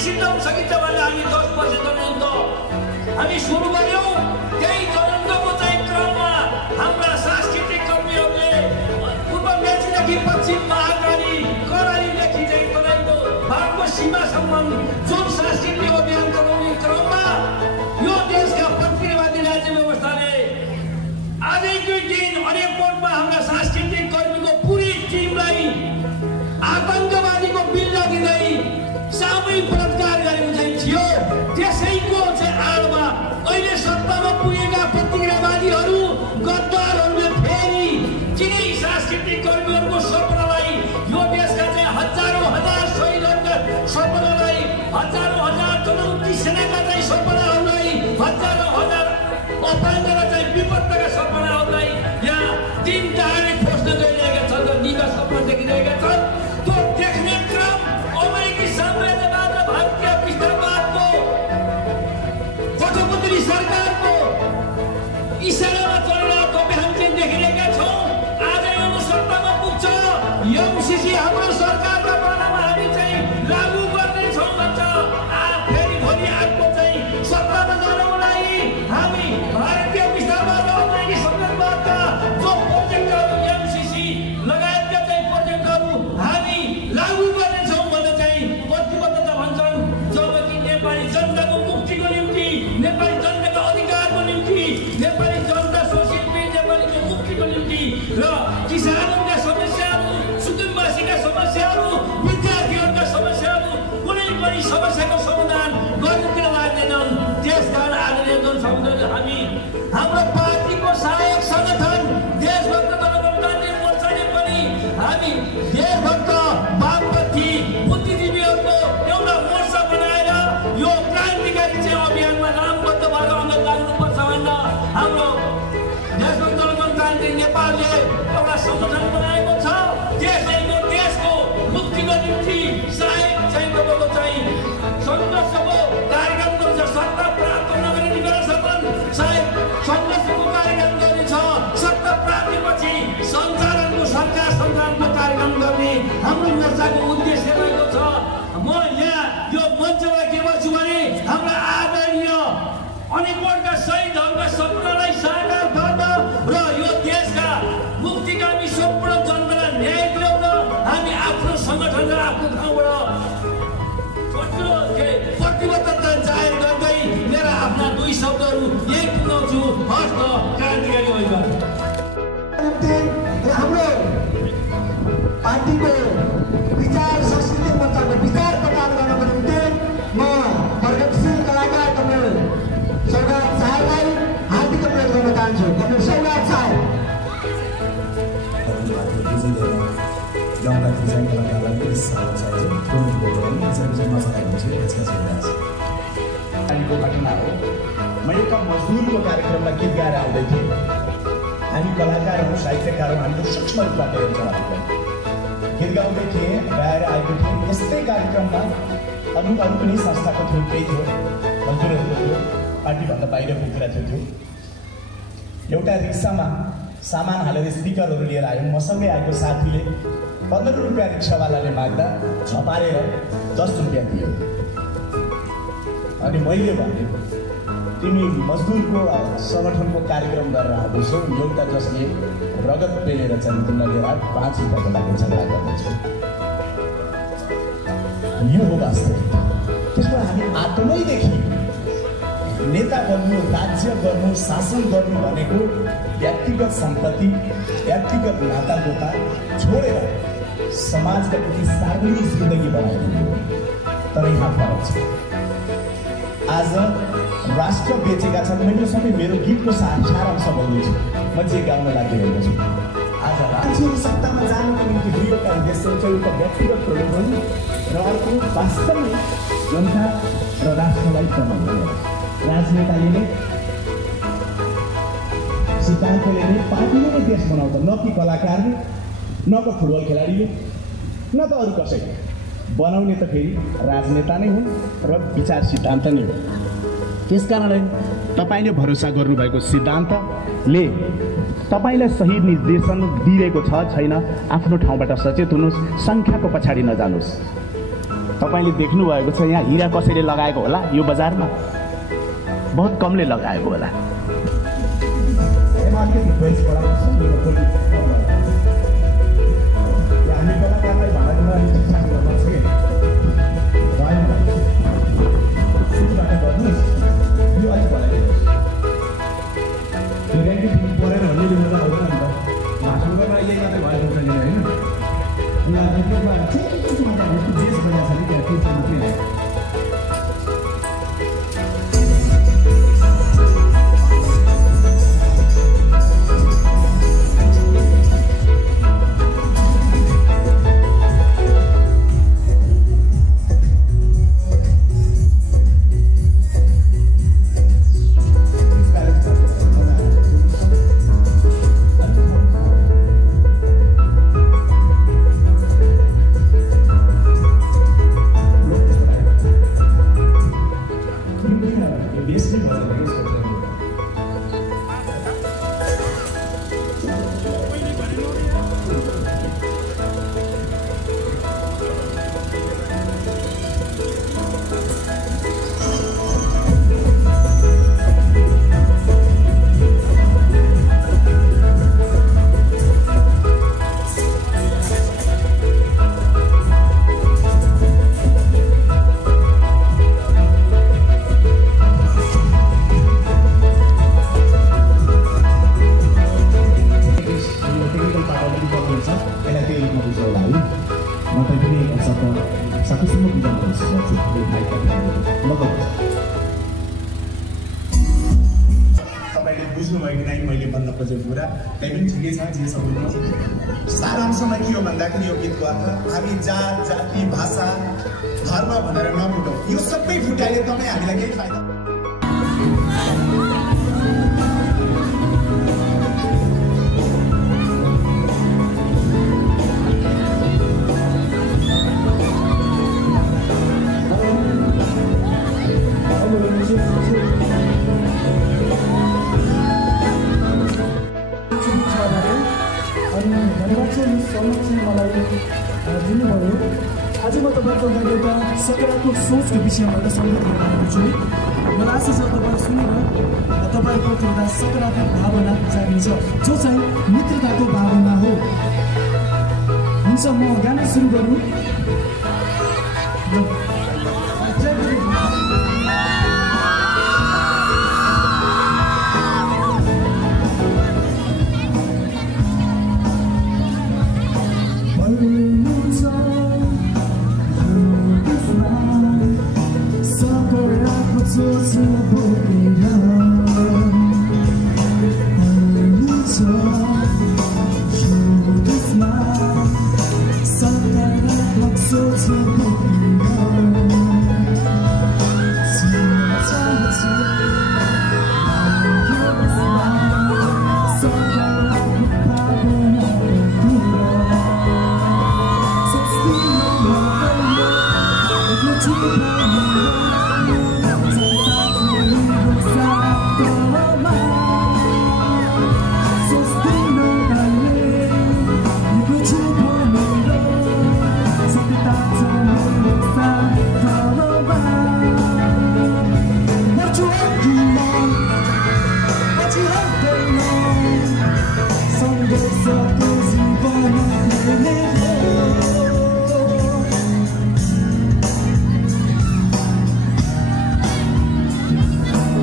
सिद्धाउन सकिन्छ भने हामी 10 वर्ष जनयुद्ध हामी सुरु गर्यौँ। त्यही जनयुद्धको चाहिँ क्रममा हाम्रा सांस्कृतिक कर्मीहरूले पूर्व मेचीदेखि पश्चिम महाकाली करालीदेखि चाहिँ तपाईँको भारतको सीमासम्म जुन सांस्कृतिक अभियान चलाउने क्रममा यो देशका प्रतिवादी राज्य व्यवस्थाले आजकै दिन अनेकपटमा हाम्रा सांस्कृतिक कर्मीको पुरै टिमलाई आतङ्कवादीको बिल्ला दिँदै सामूहिक बलात्कार गरेको चाहिँ थियो। त्यसैको चाहिँ आडमा अहिले सत्तामा पुगेका प्रतिक्रियावादीहरू गद्दारहरूले फेरि तिनै सांस्कृतिक कर्मीहरूको सपनालाई यो देशका चाहिँ हजारौँ हजार शहीदहरूका सपनालाई हजारौँ हजार जनमुक्ति सेनाका चाहिँ सपनाहरूलाई हजारौँ हजार अपाङ्गका चाहिँ विपत्तका सपनाहरूलाई यहाँ दिन दहाडे खोज्न गइरहेका छन् र निगा सपना देखिरहेका छन्। त्यो देख्ने क्रम अमेरिकी साम्राज्यवाद र भारतीय विस्तारवादको कठोपतरी सरकारको इसारामा चलिरहेको बिहान चाहिँ देखिरहेका छौँ। आज यो सत्तामा पुग्छ एमसीसी हाम्रो सरकारका पालामा हामी चाहिँ लागू गर्नेछौँ भन्छ। फेरि भोलि आएको चाहिँ सत्तामा जानको लागि हामी भारतीय विस्तारवाद र अमेरिकी साम्राज्यवादका जो प्रोजेक्टहरू एमसीसी लगायतका चाहिँ प्रोजेक्टहरू हामी लागू गर्नेछौँ भनेर चाहिँ प्रतिबद्धता भन्छन्। जबकि नेपाली जनताको मुक्तिको निम्ति, नेपाली जनताको अधिकारको निम्ति, नेपाली जनता शोषित नेपालीको मुक्तिको निम्ति र किसानहरूका समस्याहरू, सुकुम्बासीका समस्याहरू, विद्यार्थीहरूका समस्याहरू कुनै पनि समस्याको समाधान गर्नुतिर लाग्दैनन्। त्यसकारण आदरणीय जनसमुदाय हामी हाम्रो पार्टीको सहायक सङ्गठन देशभक्त जनतान्त्रिक मोर्चाले पनि हामी देशभक्त वामपन्थी बुद्धिजीवीहरूको एउटा मोर्चा बनाएर यो क्रान्तिकारी चाहिँ अभियानमा नामबद्ध भएर अगाडि लाग्नुपर्छ भनेर हाम्रो देशभक्त जनतान्त्रिक नेपालले एउटा सङ्गठन बनाएको छ। त्यसैको देशको मुक्तिको निम्ति सहायक चाहिँ तपाईँको चाहिँ सङ्घर्षको कार्यक्रम गर्छ। सत्ता प्राप्त नगरी निकाल्न सक्छन्, सायद सङ्घर्षको कार्यक्रम गर्ने छ। सत्ता प्राप्तिपछि सञ्चालनको सरकार सञ्चालनको कार्यक्रम गर्ने हाम्रो मोर्चाको उद्देश्य रहेको छ। म यहाँ यो मञ्चमा के भन्छु भने हाम्रा आदरणीय अनेकवटा शहीदहरूका सपनालाई साकार गर्न र यो देशका मुक्तिकामी सम्पूर्ण जनतालाई न्याय दिलाउन हामी आफ्नो सङ्गठन र आफ्नो ठाउँबाट प्रतिबद्धता जाहेर गर्दै मेरा आफ्ना दुई शब्दहरू यही पुगाउँछु। हस्त क्रान्तिकारी अभियान हाम्रो पार्टीको विचार सांस्कृतिक मोर्चाको विचार प्रदान गर्नको निम्ति म प्रगतिशील कलाकार कमल सौगात साहबलाई हार्दिक अनुरोध गर्न चाहन्छु। कमल सौगात साहब गाउँका डिजाइन कलाकारलाई पनि साथ चाहिन्छ। कुनै प्रोग्राम डिजाइन नसकेपछि यसका सुविधा को घटना हो। म एउटा मजदुरको कार्यक्रममा गीत गाएर आउँदै थिएँ। हामी कलाकारहरू, साहित्यकारहरू हामीले सूक्ष्म रूपबाट हेर्छौँ। गीत गाउँदै थिएँ, गाएर आएको थिएँ। यस्तै कार्यक्रममा अरू पनि संस्थाको थियो, केही थियो, मजदुरहरूको थियो, पार्टीभन्दा बाहिर पुगिरहेको थियो। एउटा रिक्सामा सामान हालेर स्पिकरहरू लिएर आयौँ। मसँगै आएको साथीले 15 रुपियाँ रिक्सावालाले माग्दा झपारेर 10 रुपियाँ दियो। अनि मैले भने तिमी मजदुरको सङ्गठनको कार्यक्रम गरेर आउँदैछौ, एउटा जसले रगत पेलेर चाहिँ तिमीलाई लिएर 5 रुपियाँको लागि झगडा गर्दैछौ। यो हो वास्तविकता। त्यसमा हामी आत्मैदेखि नेता बन्नु, राज्य गर्नु, शासन गर्नु भनेको व्यक्तिगत सम्पत्ति, व्यक्तिगत नातागोता छोडेर समाजका प्रति सार्वजनिक जिन्दगी बनाइदिनु हो। तर यहाँ फरक छ। आज राष्ट्र बेचेका छन्। मैले सबै मेरो गीतको सारांश बोल्दैछु। म जे गाउन लागिरहेको छु। आज राज्य सत्तामा जानुको निम्ति दुईवटा उद्देश्य छ। एउटा व्यक्तिगत प्रलोभन र अर्को वास्तवमै जनता र राष्ट्रलाई कमाउने। राजनेताले नै, सिद्धान्तले नै, पार्टीले नै देश बनाउँछ, न कि कलाकारले, न त फुटबल खेलाडीले, न त अरू कसैले। बनाउने त फेरि राजनेता नै हुन् र विचार सिद्धान्त नै हो। त्यसकारणले तपाईँले भरोसा गर्नुभएको सिद्धान्तले तपाईँलाई सही निर्देशन दिइरहेको छ छैन आफ्नो ठाउँबाट सचेत हुनुहोस्। सङ्ख्याको पछाडि नजानुहोस्। तपाईँले देख्नुभएको छ यहाँ हिरा कसैले लगाएको होला यो बजारमा बहुत कमले लगाएको होला सारांशमा के हो भन्दाखेरि यो गीतको अर्थ हामी जात जाति भाषा धर्म भनेर नफुटौँ यो सबै फुटाइले तपाईँ हामीलाई केही फाइदा आज म तपाईँको लागि एउटा सकारात्मक सोचको विषयमा एउटा सङ्गीत लिएर आएको छु। मलाई आशा छ तपाईँ सुनेर तपाईँको एउटा सकारात्मक भावना जाग्नेछ जो चाहिँ मित्रताको भावना हो। हुन्छ म गाना सुरु गरौँ।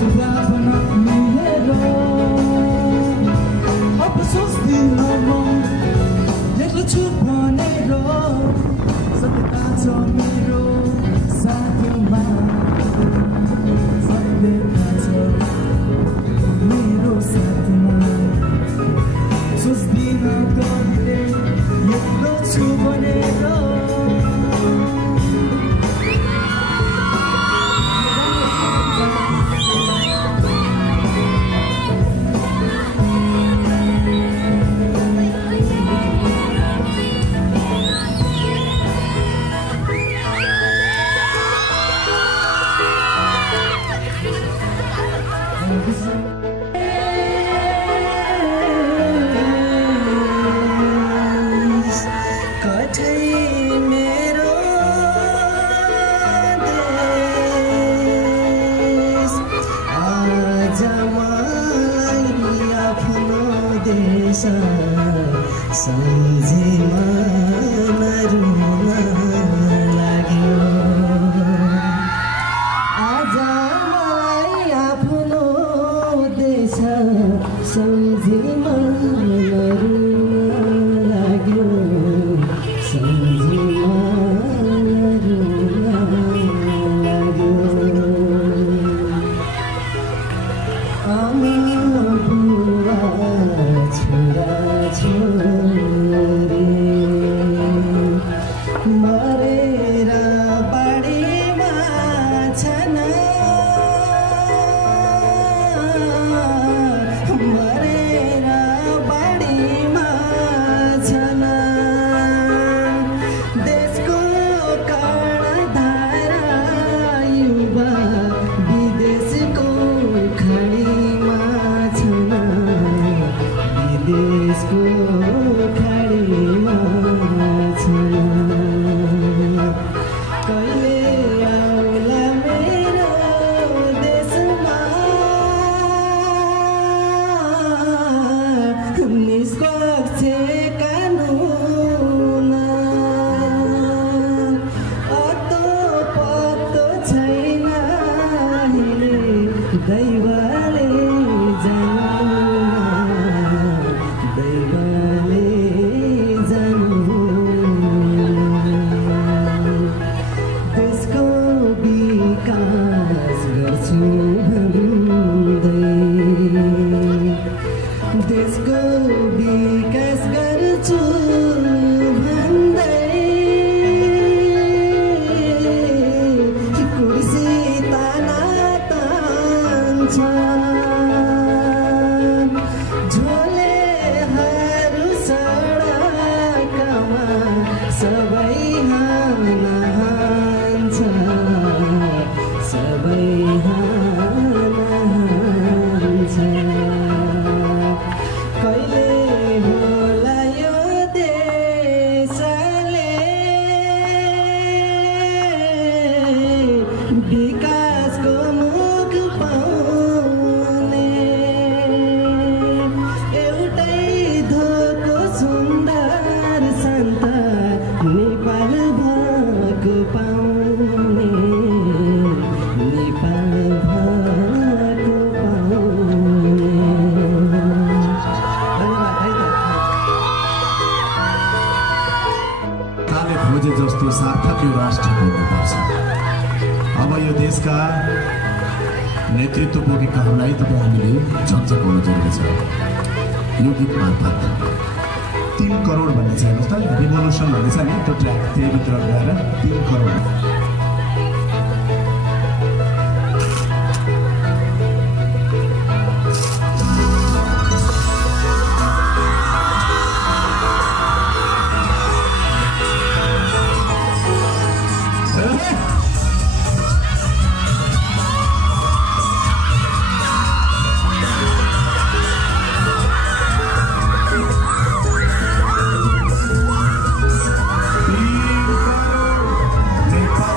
भावना मेरो अब सोच्दिन म एक्लो छु भनेर सत्यता छ मेरो साथमा सत्यता छ मेरो साथमा सोच्दिन कहिले एक्लो छु भनेर सम्झेमा नरुन लाग्यो आज मलाई आफ्नो देश सम्झेमा नरुन लाग्यो सम्झेमा नरुन लाग्यो आमा बुवा छोरा छोरी मरेर बारीमा छन् मरेर बारीमा छन् देशको कर्णधारा युवा विदेशको खाडीमा छन् विदेशको खाडीमा छन् कहिले आउला मेरो देशमा निष्पक्ष कानुन अत्तो पत्तो छैन अहिले दैवले दैवले जानु देशको विकास गर्छु भन्दै देशको विकास गर्छु भन्दै कुर्सी ताना तान्छ झोलेहरू सडकमा सबै हान्छ सबै हान्छ कहिले होला यो देशले विकासको मुख पाउने एउटै धोको सुन्दर सन्त नेपाल भएको पाउने नेपाल भएको पाउने ताले खोजे जस्तो सार्थक यो राष्ट्र हुनुपर्छ। अब यो देशका नेतृत्व बोकेकाहरूलाई तपाईँ हामीले झन्झकाउन जरुरी छ। यो गीत मार्फत 3 करोड भन्ने छ हेर्नुहोस् त, रिभोल्युसन भन्ने छ नि त्यो ट्र्याक, त्यहीभित्र गएर 3 करोड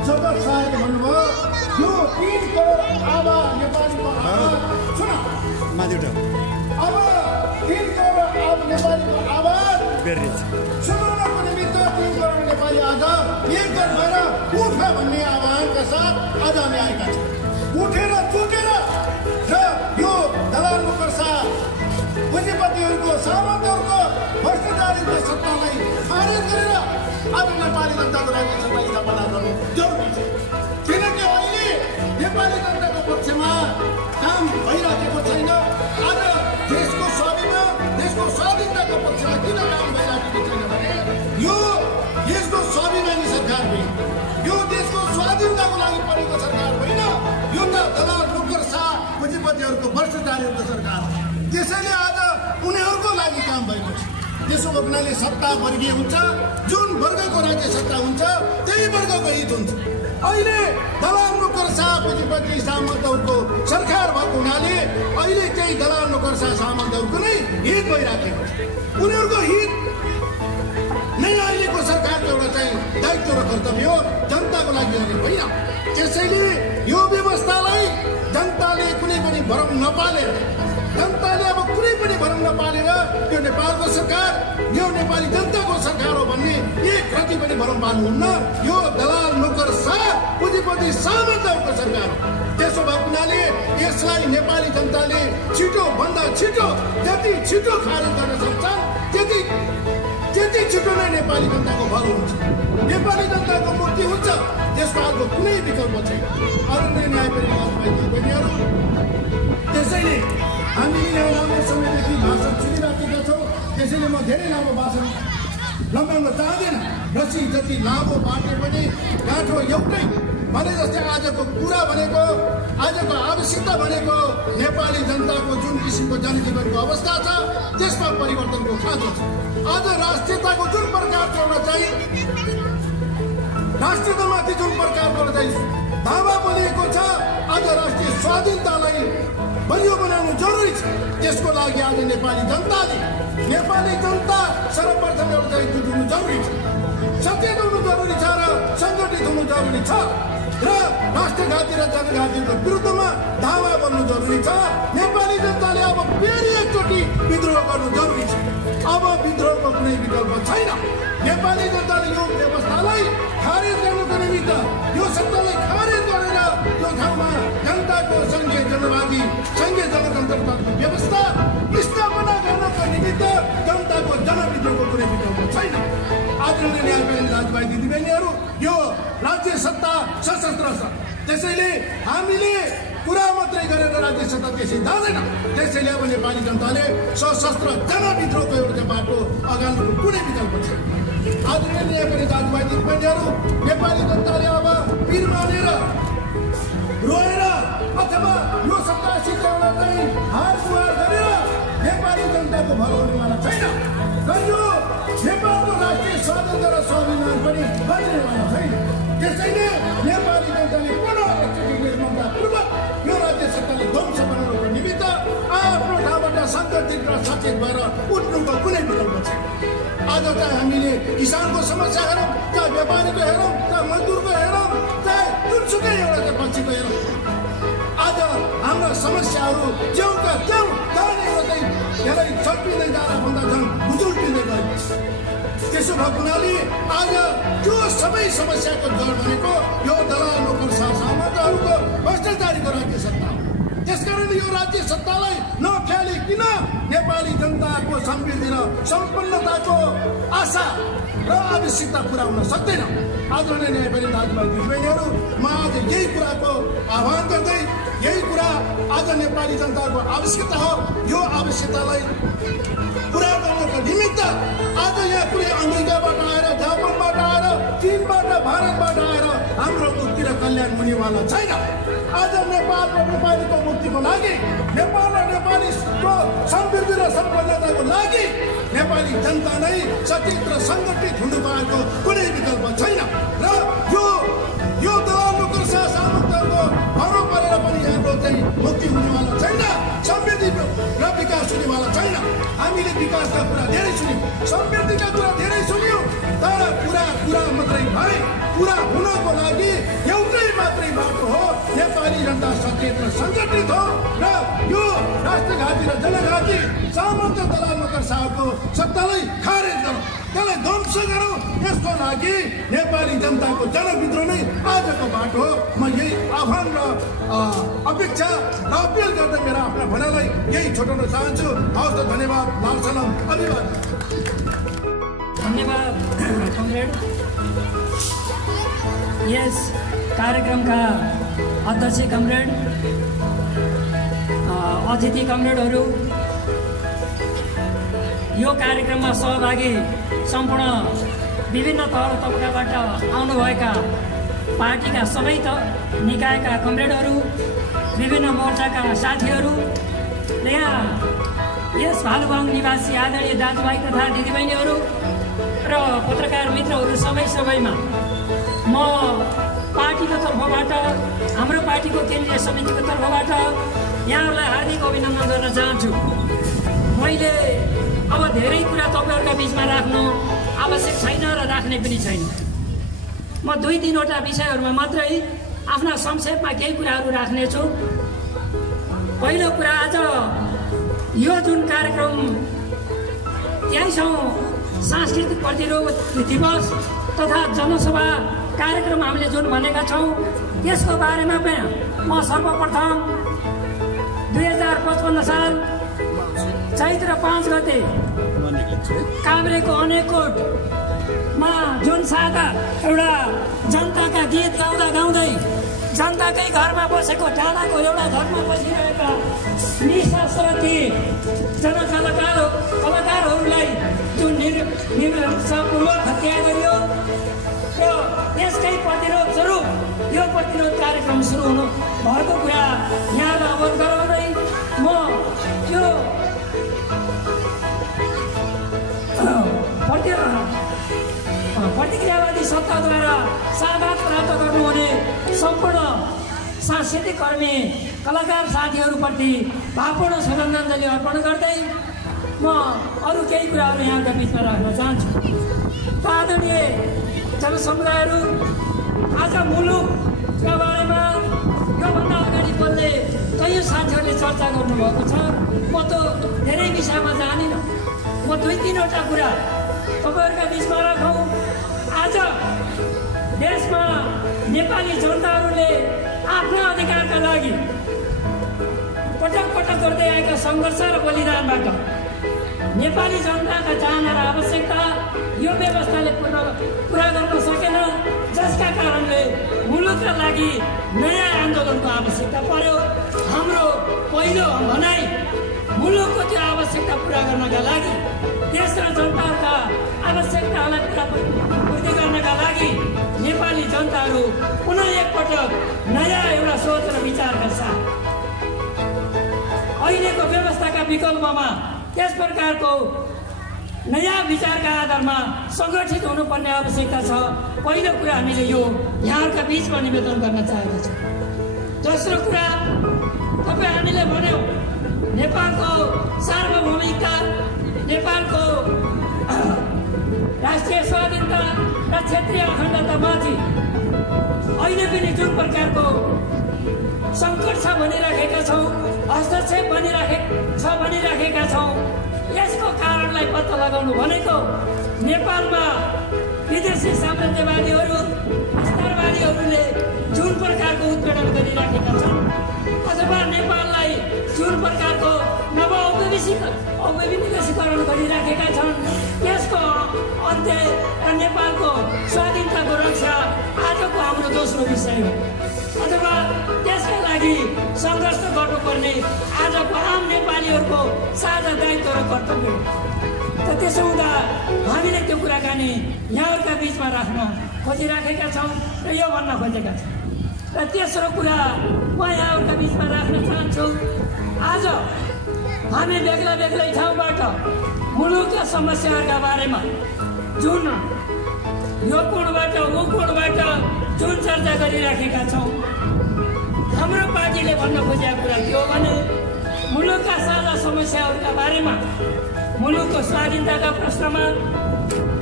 जब सायद भन्नुभयो यो 3 करोड आवा नेपालीको आवाज सुन अब 3 करोड नेपालीको आवाज सुनाउनको निमित्त 3 करोड नेपाली आज एकजट भएर उठ भन्ने आह्वानका साथ आज हामी आएका छौँ। उठेर जुटेर र यो दलाल नोकरशाह पुँजीपतिहरूको सामन्तहरूको भ्रष्टाचारीको सत्तालाई खारेज गरेर आज नेपाली जनताको राज्य सत्ता स्थापना गर्नु जरुरी छ। किनकि अहिले नेपाली जनताको पक्षमा काम भइरहेको छैन। आज देशको स्वाभिमान देशको स्वाधीनताको पक्षमा किन काम भइरहेको छैन भने यो देशको स्वाभिमानी सरकार होइन, यो देशको स्वाधीनताको लागि परेको सरकार होइन, यो त दलाल नोकरशाह पुँजीपतिहरूको भ्रष्टाचारीहरूको सरकार हो। त्यसैले आज उनीहरूको लागि काम भएको छ। त्यसो हुनाले सत्ता वर्गीय हुन्छ, जुन वर्गको राज्य सत्ता हुन्छ त्यही वर्गको हित हुन्छ। अहिले दलाल नोकरशाह पुँजीपति सामन्तहरूको सरकार भएको हुनाले अहिले चाहिँ दलाल नोकरशाह सामन्तहरूको नै हित भइराखेको छ। उनीहरूको हित नै अहिलेको सरकारको एउटा चाहिँ दायित्व र कर्तव्य हो, जनताको लागि होइन। त्यसैले यो व्यवस्थालाई जनताले कुनै पनि भरम नपालेर, जनताले अब कुनै पनि भरम नपालेर यो नेपालको सरकार यो नेपाली जनताको सरकार हो भन्ने एक रति पनि भरम पाल्नुहुन्न। यो दलाल नोकरशाह पुँजीपति सामन्तहरूको सरकार हो। त्यसो भएको हुनाले यसलाई नेपाली जनताले छिटो भन्दा छिटो जति छिटो खारेज गर्न सक्छन् त्यति छिटो नै नेपाली जनताको भलो हुन्छ, नेपाली जनताको मुक्ति हुन्छ। त्यसको अर्को कुनै विकल्प छैन। आदरणीय न्यायपालिका बहिनीहरू, त्यसैले हामीले यहाँ लामो समयदेखि भाषण सुनिराखेका छौँ। त्यसैले म धेरै लामो भाषण लम्बाउन चाहँदैन। रसी जति लामो बाटे पनि गाँठो एउटै भने जस्तै आजको कुरा भनेको, आजको आवश्यकता भनेको नेपाली जनताको जुन किसिमको जनजीवनको अवस्था छ त्यसमा परिवर्तनको खाँचो छ। आज राष्ट्रियताको जुन प्रकारको एउटा चाहिँ राष्ट्रियतामाथि जुन प्रकारको चाहिँ दावा बनिएको छ, आज राष्ट्रिय स्वाधीनतालाई बलियो बनाउनु जरुरी छ। त्यसको लागि आज नेपाली जनता सर्वप्रथम एउटा चाहिँ जुट हुनु जरुरी छ, सचेत हुनु जरुरी छ र सङ्गठित हुनु जरुरी छ र राष्ट्रघाती र जनघातीको विरुद्धमा धावा बन्नु जरुरी छ। नेपाली जनताले अब फेरि एकचोटि विद्रोह गर्नु जरुरी छ। अब विद्रोहको कुनै विकल्प छैन। नेपाली जनताले यो व्यवस्थालाई खारेज गर्नुको निमित्त, यो सत्तालाई खारेज गरेर यो ठाउँमा जनताको सङ्घीय जनवादी सङ्घीय जनतन्त्रताको व्यवस्था स्थापना गर्नको निमित्त जनताको जनविद्रोहको कुनै विकल्प छैन। आदरणीय न्यायपालिका दाजुभाइ दिदीबहिनीहरू, यो राज्य सत्ता सशस्त्र छ। त्यसैले हामीले कुरा मात्रै गरेर राज्य सत्ता त्यसै जाँदैन। त्यसैले अब नेपाली जनताले सशस्त्र जनविद्रोहको एउटा बाटो अगाल्नुको कुनै विकल्प छैन। आदरणीय न्यायपालिका दाजुभाइ दिदीबहिनीहरू, नेपाली जनताले अब पिर मानेर रोएर अथवा यो सत्तासित एउटा चाहिँ हार गुहार गरेर नेपाली जनताको भलो हुनेवाला छैन र यो नेपालको राष्ट्रिय स्वाधीनता र स्वाभिमान पनि बाँच्नेवाला छैन। त्यसैले नेपाली जनताले पुनः एकचोटि निर्ममतापूर्वक यो राज्य सत्ताले ध्वंस बनाउनुको निमित्त आफ्नो ठाउँबाट सङ्गठित र सचेत भएर उठ्नुको कुनै विकल्प छैन। आज चाहिँ हामीले किसानको समस्या हेरौँ, चाहे व्यापारीको हेरौँ, चाहे मजदुरको हेरौँ, चाहे जुनसुकै एउटा चाहिँ पक्षीको हेरौँ, आज हाम्रा समस्याहरू च्याउका च्याउ जाने चाहिँ धेरै चल्पिँदै जाँदा भन्दा झन् बुझुल्टिँदै गयो। त्यसो भएको हुनाले आज त्यो सबै समस्याको जड भनेको यो दलाल नोकरशाह सामन्तहरूको भ्रष्टाचारीको राज्य सत्ता हो। त्यसकारणले यो राज्य सत्तालाई नफ्यालिकन नेपाली जनताको समृद्धि र सम्पन्नताको आशा र आवश्यकता पुरा हुन सक्दैन। आदरणीय न्यायपालिका दाजुभाइ दिदीबहिनीहरू, म आज यही कुराको आह्वान गर्दै यही कुरा आज नेपाली जनताको आवश्यकता हो। यो आवश्यकतालाई पुरा गर्नको निमित्त आज यहाँ कुनै अमेरिकाबाट आएर, जापानबाट आएर, चीनबाट, भारतबाट आएर हाम्रो मुक्ति र कल्याण हुनेवाला छैन। आज नेपाल र नेपालीको मुक्तिको लागि, नेपाल र नेपालीको समृद्धि र सम्पन्नताको लागि नेपाली जनता नै सचेत र सङ्गठित हुनुको कुनै विकल्प छैन र यो दलाल नोकरशाह सामन्तहरूको भरो परेर पनि हाम्रो चाहिँ मुक्ति हुनेवाला छैन, समृद्धि र विकास हुनेवाला छैन। हामीले विकासका कुरा धेरै सुन्यौँ, समृद्धिका कुरा धेरै सुन्यौँ, तर कुरा मात्रै भए पुरा हुनको लागि एउटै मात्रै बाटो हो नेपाली जनता सचेत र सङ्गठित हो र यो राष्ट्रघाती र जनघाती सामन्त दलाल साहबको सत्तालाई खारेज गरौँ, त्यसलाई ध्वंस गरौँ। यसको लागि नेपाली जनताको जनविद्रोह नै आजको बाटो हो। म यही आह्वान र अपेक्षा र अपिल गर्दै मेरो आफ्ना भनाइलाई यही छोटाउन चाहन्छु। हवस् त, धन्यवाद। लाल सलाम, अभिवादन। धन्यवाद कमरेड। यस कार्यक्रमका अध्यक्ष कमरेड, अतिथि कमरेडहरू, यो कार्यक्रममा सहभागी सम्पूर्ण विभिन्न तह तबकाबाट आउनुभएका पार्टीका सबै निकायका कमरेडहरू, विभिन्न मोर्चाका साथीहरू र यहाँ यस भालुगाउँ निवासी आदरणीय दाजुभाइ तथा दिदीबहिनीहरू र पत्रकार मित्रहरू सबैमा म पार्टीको तर्फबाट, हाम्रो पार्टीको केन्द्रीय समितिको तर्फबाट यहाँहरूलाई हार्दिक अभिनन्दन गर्न चाहन्छु। मैले अब धेरै कुरा तपाईँहरूका बिचमा राख्नु आवश्यक छैन र राख्ने पनि छैन। म 2-3वटा विषयहरूमा मात्रै आफ्ना संक्षेपमा केही कुराहरू राख्नेछु। पहिलो कुरा, आज यो जुन कार्यक्रम 23औं सांस्कृतिक प्रतिरोध दिवस तथा जनसभा कार्यक्रम हामीले जुन भनेका छौँ, त्यसको बारेमा पनि म सर्वप्रथम 2055 साल चैत्र 5 गते काभ्रेको अनेकोटमा जुन सादा एउटा जनताका गीत गाउँदा गाउँदै जनताकै घरमा बसेको टाढाको एउटा घरमा बसिरहेका निशस्त्र ती कलाकारहरूलाई जुन निर्णयपूर्वक हत्या गरियो र यसकै प्रतिरोध स्वरूप यो प्रतिरोध कार्यक्रम सुरु हुनु भएको कुरा यहाँलाई अवगत गराउँदै म त्यो प्रतिक्रियावादी सत्ताद्वारा सागात प्राप्त गर्नुहुने सम्पूर्ण सांस्कृतिक कर्मी कलाकार साथीहरूप्रति भावपूर्ण श्रद्धाञ्जली अर्पण गर्दै म अरू केही कुराहरू यहाँका बिचमा राख्न चाहन्छु। आदरणीय जनसमुदायहरू, आज मुलुकका बारेमा योभन्दा अगाडि बोल्ने कयौँ साथीहरूले चर्चा गर्नुभएको छ। म त धेरै विषयमा जानिनँ। म 2-3वटा कुरा तपाईँहरूका बिचमा राखौँ। आज देशमा नेपाली जनताहरूले आफ्ना अधिकारका लागि पटक पटक गर्दै आएका सङ्घर्ष र बलिदानबाट नेपाली जनताका चाहना र आवश्यकता यो व्यवस्थाले पुरा गर्न सकेन, जसका कारणले मुलुकका लागि नयाँ आन्दोलनको आवश्यकता पर्यो। हाम्रो पहिलो भनाइ मुलुकको त्यो आवश्यकता पुरा गर्नका लागि, देश र जनताका आवश्यकतालाई पूर्ति गर्नका लागि नेपाली जनताहरू पुनः एकपटक नयाँ एउटा सोच र विचारका साथ अहिलेको व्यवस्थाका विकल्पमा त्यस प्रकारको नयाँ विचारका आधारमा सङ्गठित हुनुपर्ने आवश्यकता छ। पहिलो कुरा हामीले यो यहाँहरूका बिचमा निवेदन गर्न चाहेका छौँ। दोस्रो कुरा, तपाईँ हामीले भन्यौँ नेपालको सार्वभौमिकता, नेपालको राष्ट्रिय स्वाधीनता र क्षेत्रीय अखण्डतामाथि अहिले पनि जुन प्रकारको सङ्कट छ भनिराखेका छौँ, हस्तक्षेप भनिराखेका छौँ, यसको कारणलाई पत्ता लगाउनु भनेको नेपालमा विदेशी साम्राज्यवादीहरू, विस्तारवादीहरूले जुन प्रकारको उत्पीडन गरिराखेका छन् अथवा नेपाललाई जुन प्रकारको औपनिवेशीकरण गरिराखेका छन्, त्यसको अन्त्य र नेपालको स्वाधीनताको रक्षा आजको हाम्रो दोस्रो विषय हो। अथवा त्यसका लागि सङ्घर्ष गर्नुपर्ने आजको आम नेपालीहरूको साझा दायित्व र कर्तव्य हो। त त्यसो हुँदा हामीले त्यो कुराकानी यहाँहरूका बिचमा राख्न खोजिराखेका छौँ र यो भन्न खोजेका छौँ। र तेस्रो कुरा म यहाँहरूका बिचमा राख्न चाहन्छु। आज हामी बेग्ला बेग्लै ठाउँबाट मुलुकका समस्याहरूका बारेमा जुन यो कोणबाट ऊ कोणबाट जुन चर्चा गरिराखेका छौँ, हाम्रो पार्टीले भन्न खोजेका कुरा के हो भने मुलुकका साझा समस्याहरूका बारेमा, मुलुकको स्वाधीनताका प्रश्नमा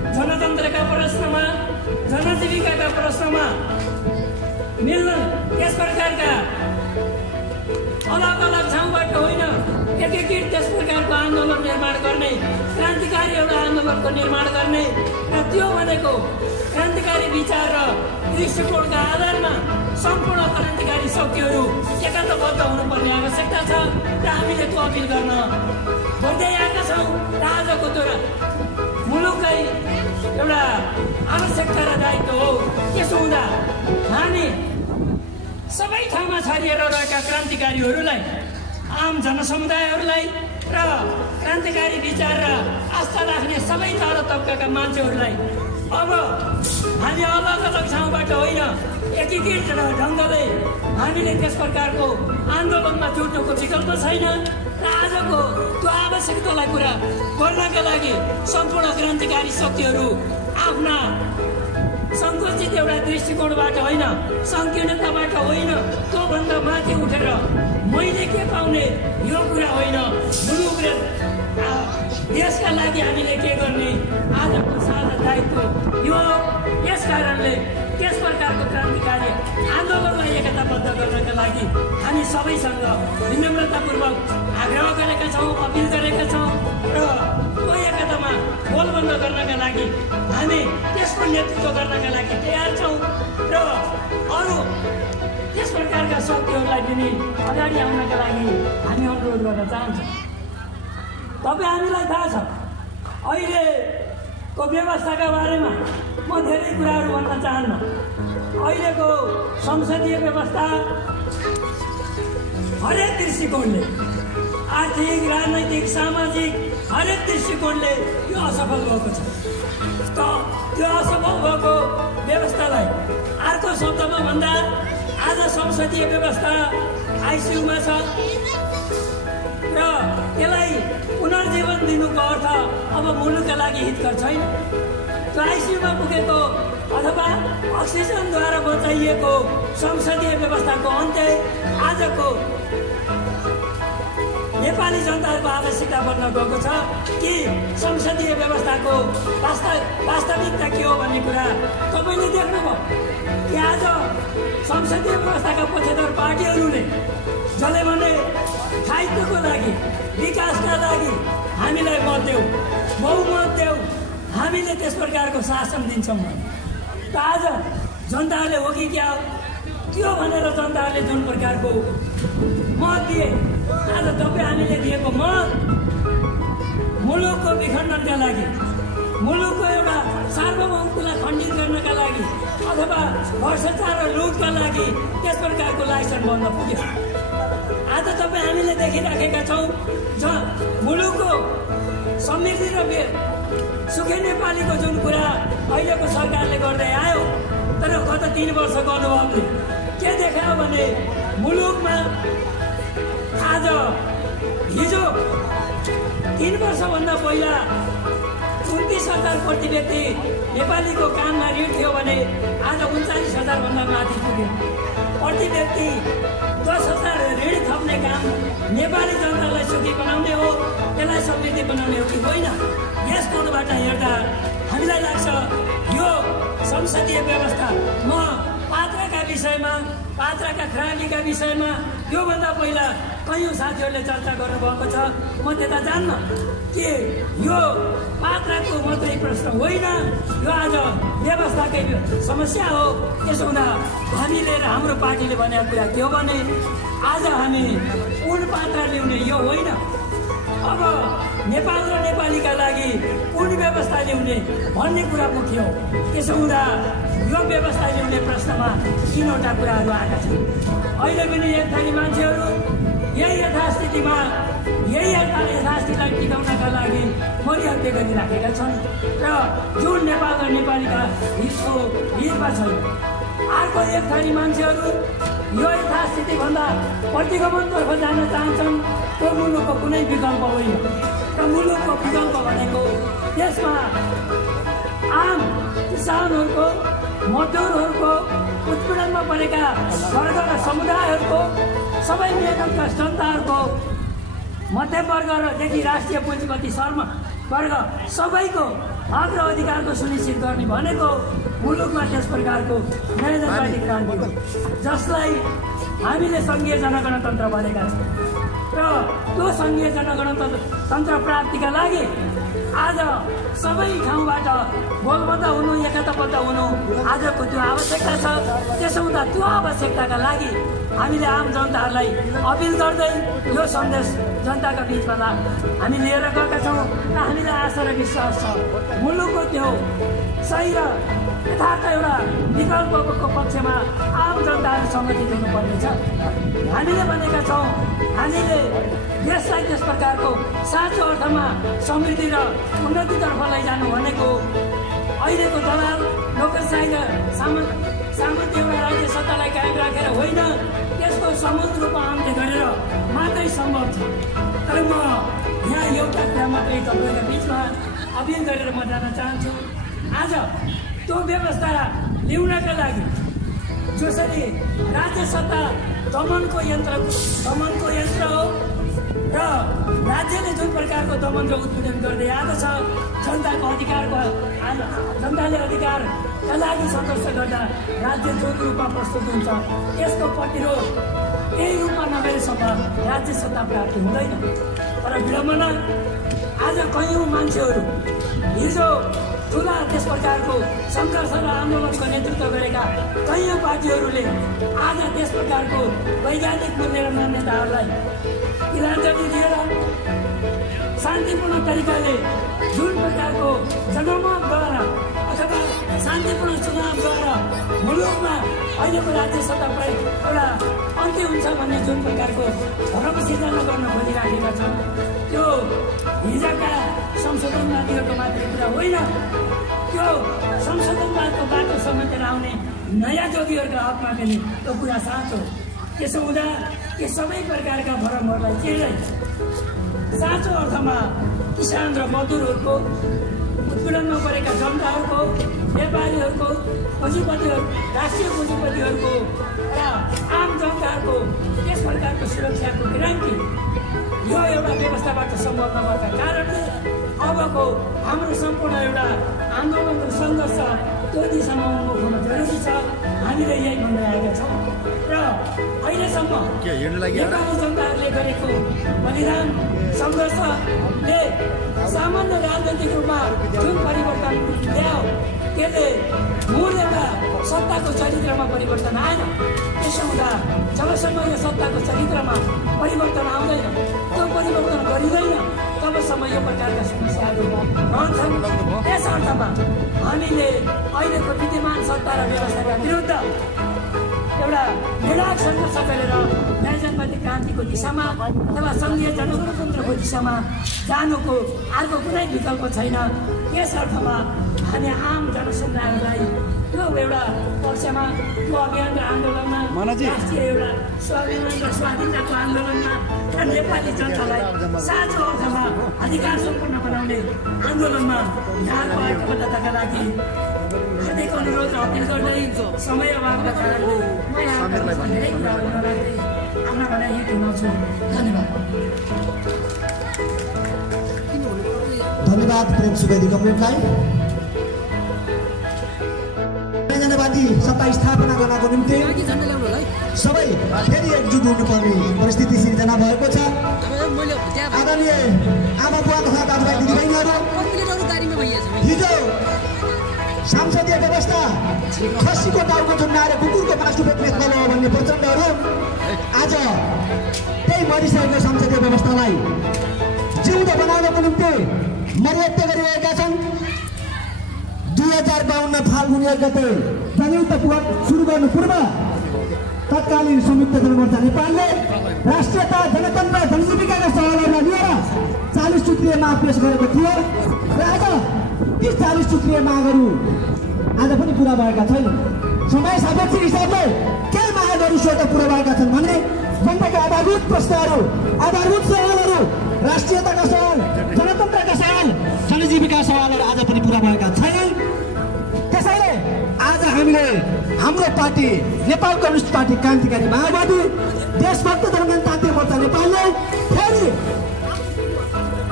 जनतन्त्रका प्रश्नमा, जनजीविकाका प्रश्नमा मिल्न त्यस प्रकारका अलग अलग ठाउँबाट होइन, एकीकृत त्यस प्रकारको आन्दोलन निर्माण गर्ने, क्रान्तिकारी एउटा आन्दोलनको निर्माण गर्ने र त्यो भनेको क्रान्तिकारी विचार र दृष्टिकोणका आधारमा सम्पूर्ण क्रान्तिकारी शक्तिहरू एकताबद्ध हुनुपर्ने आवश्यकता छ र हामीले त्यो अपिल गर्न गर्दै आएका छौँ र आजको त्यो मुलुकै एउटा आवश्यकता र दायित्व हो। त्यसो हुँदा हामी सबै ठाउँमा छरिएर रहेका क्रान्तिकारीहरूलाई, आम जनसमुदायहरूलाई र क्रान्तिकारी विचार र आस्था राख्ने सबै तल तबकाका मान्छेहरूलाई अब हामी अलग अलग ठाउँबाट होइन, एकीकृत ढङ्गले हामीले त्यस प्रकारको आन्दोलनमा जुट्नुको विकल्प छैन र आजको त्यो आवश्यकतालाई पुरा गर्नका लागि सम्पूर्ण क्रान्तिकारी शक्तिहरू आफ्ना सङ्कुचित एउटा दृष्टिकोणबाट होइन, सङ्कीर्णताबाट होइन, त्योभन्दा माथि उठेर मैले के पाउने यो कुरा होइन, मुलुक र देशका लागि हामीले के गर्ने आजको साझा दायित्व यो। यस कारणले त्यस प्रकारको क्रान्तिकारी आन्दोलनलाई एकताबद्ध गर्नका लागि हामी सबैसँग विनम्रतापूर्वक आग्रह गरेका छौँ, अपिल गरेका छौँ र त्यो एकतामा गोलबन्द गर्नका लागि हामी त्यसको नेतृत्व गर्नका लागि तयार छौँ र अरू त्यस प्रकारका शक्तिहरूलाई पनि अगाडि आउनका लागि हामी अनुरोध गर्न चाहन्छौँ। तपाईँ हामीलाई थाहा छ अहिलेको व्यवस्थाका बारेमा म धेरै कुराहरू भन्न चाहन्न। अहिलेको संसदीय व्यवस्था हरेक दृष्टिकोणले, आर्थिक, राजनैतिक, सामाजिक हरेक दृष्टिकोणले यो असफल भएको छ। त त्यो असफल भएको व्यवस्थालाई अर्को शब्दमा भन्दा आज संसदीय व्यवस्था आइसियुमा छ र त्यसलाई पुनर्जीवन दिनुको अर्थ अब मुलुकका लागि हितकर छैन। त्यो आइसियुमा पुगेको अथवा अक्सिजनद्वारा बचाइएको संसदीय व्यवस्थाको अन्त्य आजको नेपाली जनताको आवश्यकता बन्न गएको छ कि संसदीय व्यवस्थाको वास्तविकता के हो भन्ने कुरा तपाईँले देख्नुभयो कि आज संसदीय व्यवस्थाका पक्षधर पार्टीहरूले जसले भने स्थायित्वको लागि, विकासका लागि हामीलाई मत देऊ, बहुमत देऊ, हामीले त्यस प्रकारको शासन दिन्छौँ भने त आज जनताहरूले हो कि क्या हो त्यो भनेर जनताहरूले जुन प्रकारको मत दिए, आज तपाईँ हामीले दिएको मत मुलुकको विखण्डनका लागि, मुलुकको एउटा सार्वभौमतालाई खण्डित गर्नका लागि अथवा भ्रष्टाचार र लुटका लागि त्यस प्रकारको लाइसेन्स बन्न पुग्यो। आज तपाईँ हामीले देखिराखेका छौँ मुलुकको समृद्धि र सुखी नेपालीको जुन कुरा अहिलेको सरकारले गर्दै आयो, तर गत 3 वर्षको अनुभवले के देखायो भने मुलुकमा आज हिजो 3 वर्षभन्दा पहिला 29,000 प्रति व्यक्ति नेपालीको काममा ऋण थियो भने आज 39,000 भन्दा माथि पुग्यो। प्रति व्यक्ति 10,000 ऋण थप्ने काम नेपाली जनतालाई सुखी बनाउने हो, त्यसलाई समृद्धि बनाउने हो कि होइन? यस कोणबाट हेर्दा हामीलाई लाग्छ यो संसदीय व्यवस्था, म पात्रका विषयमा, पात्रका खराबीका विषयमा योभन्दा पहिला कयौँ साथीहरूले चर्चा गर्नुभएको छ, म त्यता जान्न कि यो पात्रको मात्रै प्रश्न होइन, यो आज व्यवस्थाकै समस्या हो। त्यसो हुँदा हामीले र हाम्रो पार्टीले भनेको कुरा के हो भने आज हामी कुन पात्र ल्याउने यो होइन, अब नेपाल र नेपालीका लागि कुन व्यवस्था ल्याउने भन्ने कुरा मुख्य हो। त्यसो हुँदा यो व्यवस्था ल्याउने प्रश्नमा 3वटा कुराहरू आएका छन्। अहिले पनि एक थरी मान्छेहरू यही यथास्थितिमा, यही यथास्थितिलाई टिकाउनका लागि मरिहत्या गरिराखेका छन् र जुन नेपाल र नेपालीका हितमा छैन। अर्को एक थरी मान्छेहरू यो यथास्थितिभन्दा प्रतिगमनतर्फ जान चाहन्छन्। त्यो मुलुकको कुनै विकल्प होइन र मुलुकको विकल्प भनेको त्यसमा आम किसानहरूको, मजदुरहरूको, उत्पीडनमा परेका वर्ग र समुदायहरूको, सबै मेहनतका जनताहरूको, मध्यम वर्ग रदेखि राष्ट्रिय पुँजीपति वर्ग सबैको हक र अधिकारको सुनिश्चित गर्ने भनेको मुलुकमा त्यस प्रकारको नयाँ जनतावादी क्रान्ति हो जसलाई हामीले सङ्घीय जनगणतन्त्र भनेका छौँ र त्यो सङ्घीय जनगणतन्त्र प्राप्तिका लागि आज सबै ठाउँबाट गोलबद्ध हुनु एकताबद्ध हुनु आजको त्यो आवश्यकता छ। त्यसो हुँदा त्यो आवश्यकताका लागि हामीले आम जनताहरूलाई अपिल गर्दै यो सन्देश जनताका बिचमा हामी लिएर गएका छौँ र हामीलाई आशा र विश्वास छ मुलुकको त्यो सही र यथार्थ एउटा विकल्पको पक्षमा आम जनताहरू सङ्गठित हुनुपर्नेछ। हामीले भनेका छौँ हामीले देशलाई त्यस प्रकारको साँचो अर्थमा समृद्धि र उन्नतितर्फ लैजानु भनेको अहिलेको दलाल लोकशाही र सामन्ती एउटा राज्य सत्तालाई कायम राखेर होइन, त्यसको समूल रूपमा अन्त्य गरेर मात्रै सम्भव छ। तर म यहाँ एउटा कुरा मात्रै तपाईँको बिचमा अपिल गरेर म जान चाहन्छु। आज त्यो व्यवस्था ल्याउनका लागि जसरी राज्य सत्ता दमनको यन्त्र हो र राज्यले जुन प्रकारको दमन र उत्पीडन गर्दै आएको छ, जनताले अधिकारका लागि सङ्घर्ष गर्दा राज्य जुन रूपमा प्रस्तुत हुन्छ त्यसको प्रतिरोध यही रूपमा नगरेसम्म राज्य सत्ता प्राप्ति हुँदैन। तर विडम्बना आज कैयौँ मान्छेहरू हिजो ठुला त्यस प्रकारको सङ्घर्ष र आन्दोलनको नेतृत्व गरेका कैयौँ पार्टीहरूले आज त्यस प्रकारको वैज्ञानिक मूल्य र मान्यताहरूलाई तिलाञ्जली दिएर शान्तिपूर्ण तरिकाले जुन प्रकारको जनमतद्वारा अथवा शान्तिपूर्ण चुनावद्वारा मुलुकमा अहिलेको राज्य सत्ता एउटा अन्त्य हुन्छ भन्ने जुन प्रकारको भ्रम सिर्जना गर्न खोजिराखेका छन्, त्यो हिजोका संशोधनवादीहरूको मात्रै कुरा होइन, त्यो संशोधनवादको बाटो समातेर आउने नयाँ जोगीहरूका हकमा पनि त्यो कुरा साँचो। त्यसो हुँदा यी सबै प्रकारका भ्रमहरूलाई चिर्दै साँचो अर्थमा किसान र मजदुरहरूको उत्पीडनमा परेका जनताहरूको, व्यापारीहरूको, पुँजीपतिहरू, राष्ट्रिय पुँजीपतिहरूको र आम जनताहरूको त्यस प्रकारको सुरक्षाको क्रान्ति यो एउटा व्यवस्थाबाट सम्भव नभएका कारणले अबको हाम्रो सम्पूर्ण एउटा आन्दोलन र सङ्घर्ष त्यो दिशामा उन्मुख हुन जरुरी छ। हामीले यही भन्दै आएका छौँ र अहिलेसम्म नेपाली जनताहरूले गरेको बलिदान सङ्घर्षले सामान्य राजनैतिक रूपमा जुन परिवर्तन ल्यायो त्यसले मूल एउटा सत्ताको चरित्रमा परिवर्तन आएन। त्यसो हुँदा जबसम्म यो सत्ताको चरित्रमा परिवर्तन आउँदैन, त्यो परिवर्तन गरिँदैन, तबसम्म यो प्रकारका समस्याहरू रहन्छन्। त्यस अर्थमा हामीले अहिलेको विद्यमान सत्ता र व्यवस्थाका विरुद्ध एउटा निर्णायक सङ्घर्ष गरेर नयाँ जनवादी क्रान्तिको दिशामा अथवा सङ्घीय जनगणतन्त्रको दिशामा जानुको अर्को कुनै विकल्प छैन। त्यस अर्थमा हामी आम जनसमुदायलाई त्यो एउटा पक्षमा त्यो अभियान र आन्दोलनमा राष्ट्रिय एउटा स्वाभिमान र स्वाधीनताको आन्दोलनमा र नेपाली जनतालाई साँचो अर्थमा अधिकार सम्पन्न बनाउने आन्दोलनमा यहाँको ऐक्यबद्धताका लागि हार्दिक अनुरोध र अपिल गर्दै समय अभावका कारणले म यहाँको धेरै कुराहरू नराख्दै आफ्ना भनाइ यहीँ टुङ्गाउँछु। धन्यवाद। धन्यवाद प्रेम सुवेदी कमरेडलाई। जनवादी सत्ता स्थापना गर्नको निम्ति सबै फेरि एकजुट हुनुपर्ने परिस्थिति सिर्जना भएको छ। आदरणीय आमा बुवा तथा दाजुभाइ दिदीबहिनीहरू, हिजो संसदीय व्यवस्था खसीको टाउको झुन्डाएर कुकुरको मासु बेच्ने तल हो भन्ने प्रचण्डहरू आज त्यही मरिसकेको संसदीय व्यवस्थालाई जिउँदो बनाउनको निम्ति मर्यादा गरिरहेका छन्। 2052 फाल्गुन 1 गते जनयुद्ध सुरु गर्नु पूर्व तत्कालीन संयुक्त जनमोर्चा नेपालले राष्ट्रियता, जनतन्त्र, जनजीविकाका सवालहरूलाई लिएर 40 सूत्रीय माग पेश गरेको थियो र आज ती 40 सूत्रीय मागहरू आज पनि पुरा भएका छैनन्। समय सापेक्ष हिसाबले के मागहरू स्वतः पुरा भएका छन् भने जनताका आधारभूत प्रश्नहरू, आधारभूत सवालहरू, राष्ट्रियताका सवाल, जनतन्त्रका सवाल, जनजीविका सवालहरू आज पनि पुरा भएका छैनन्। त्यसैले आज हामीले हाम्रो पार्टी नेपाल कम्युनिस्ट पार्टी क्रान्तिकारी माओवादी देशभक्त जनगणतान्त्रिक मोर्चा नेपालले फेरि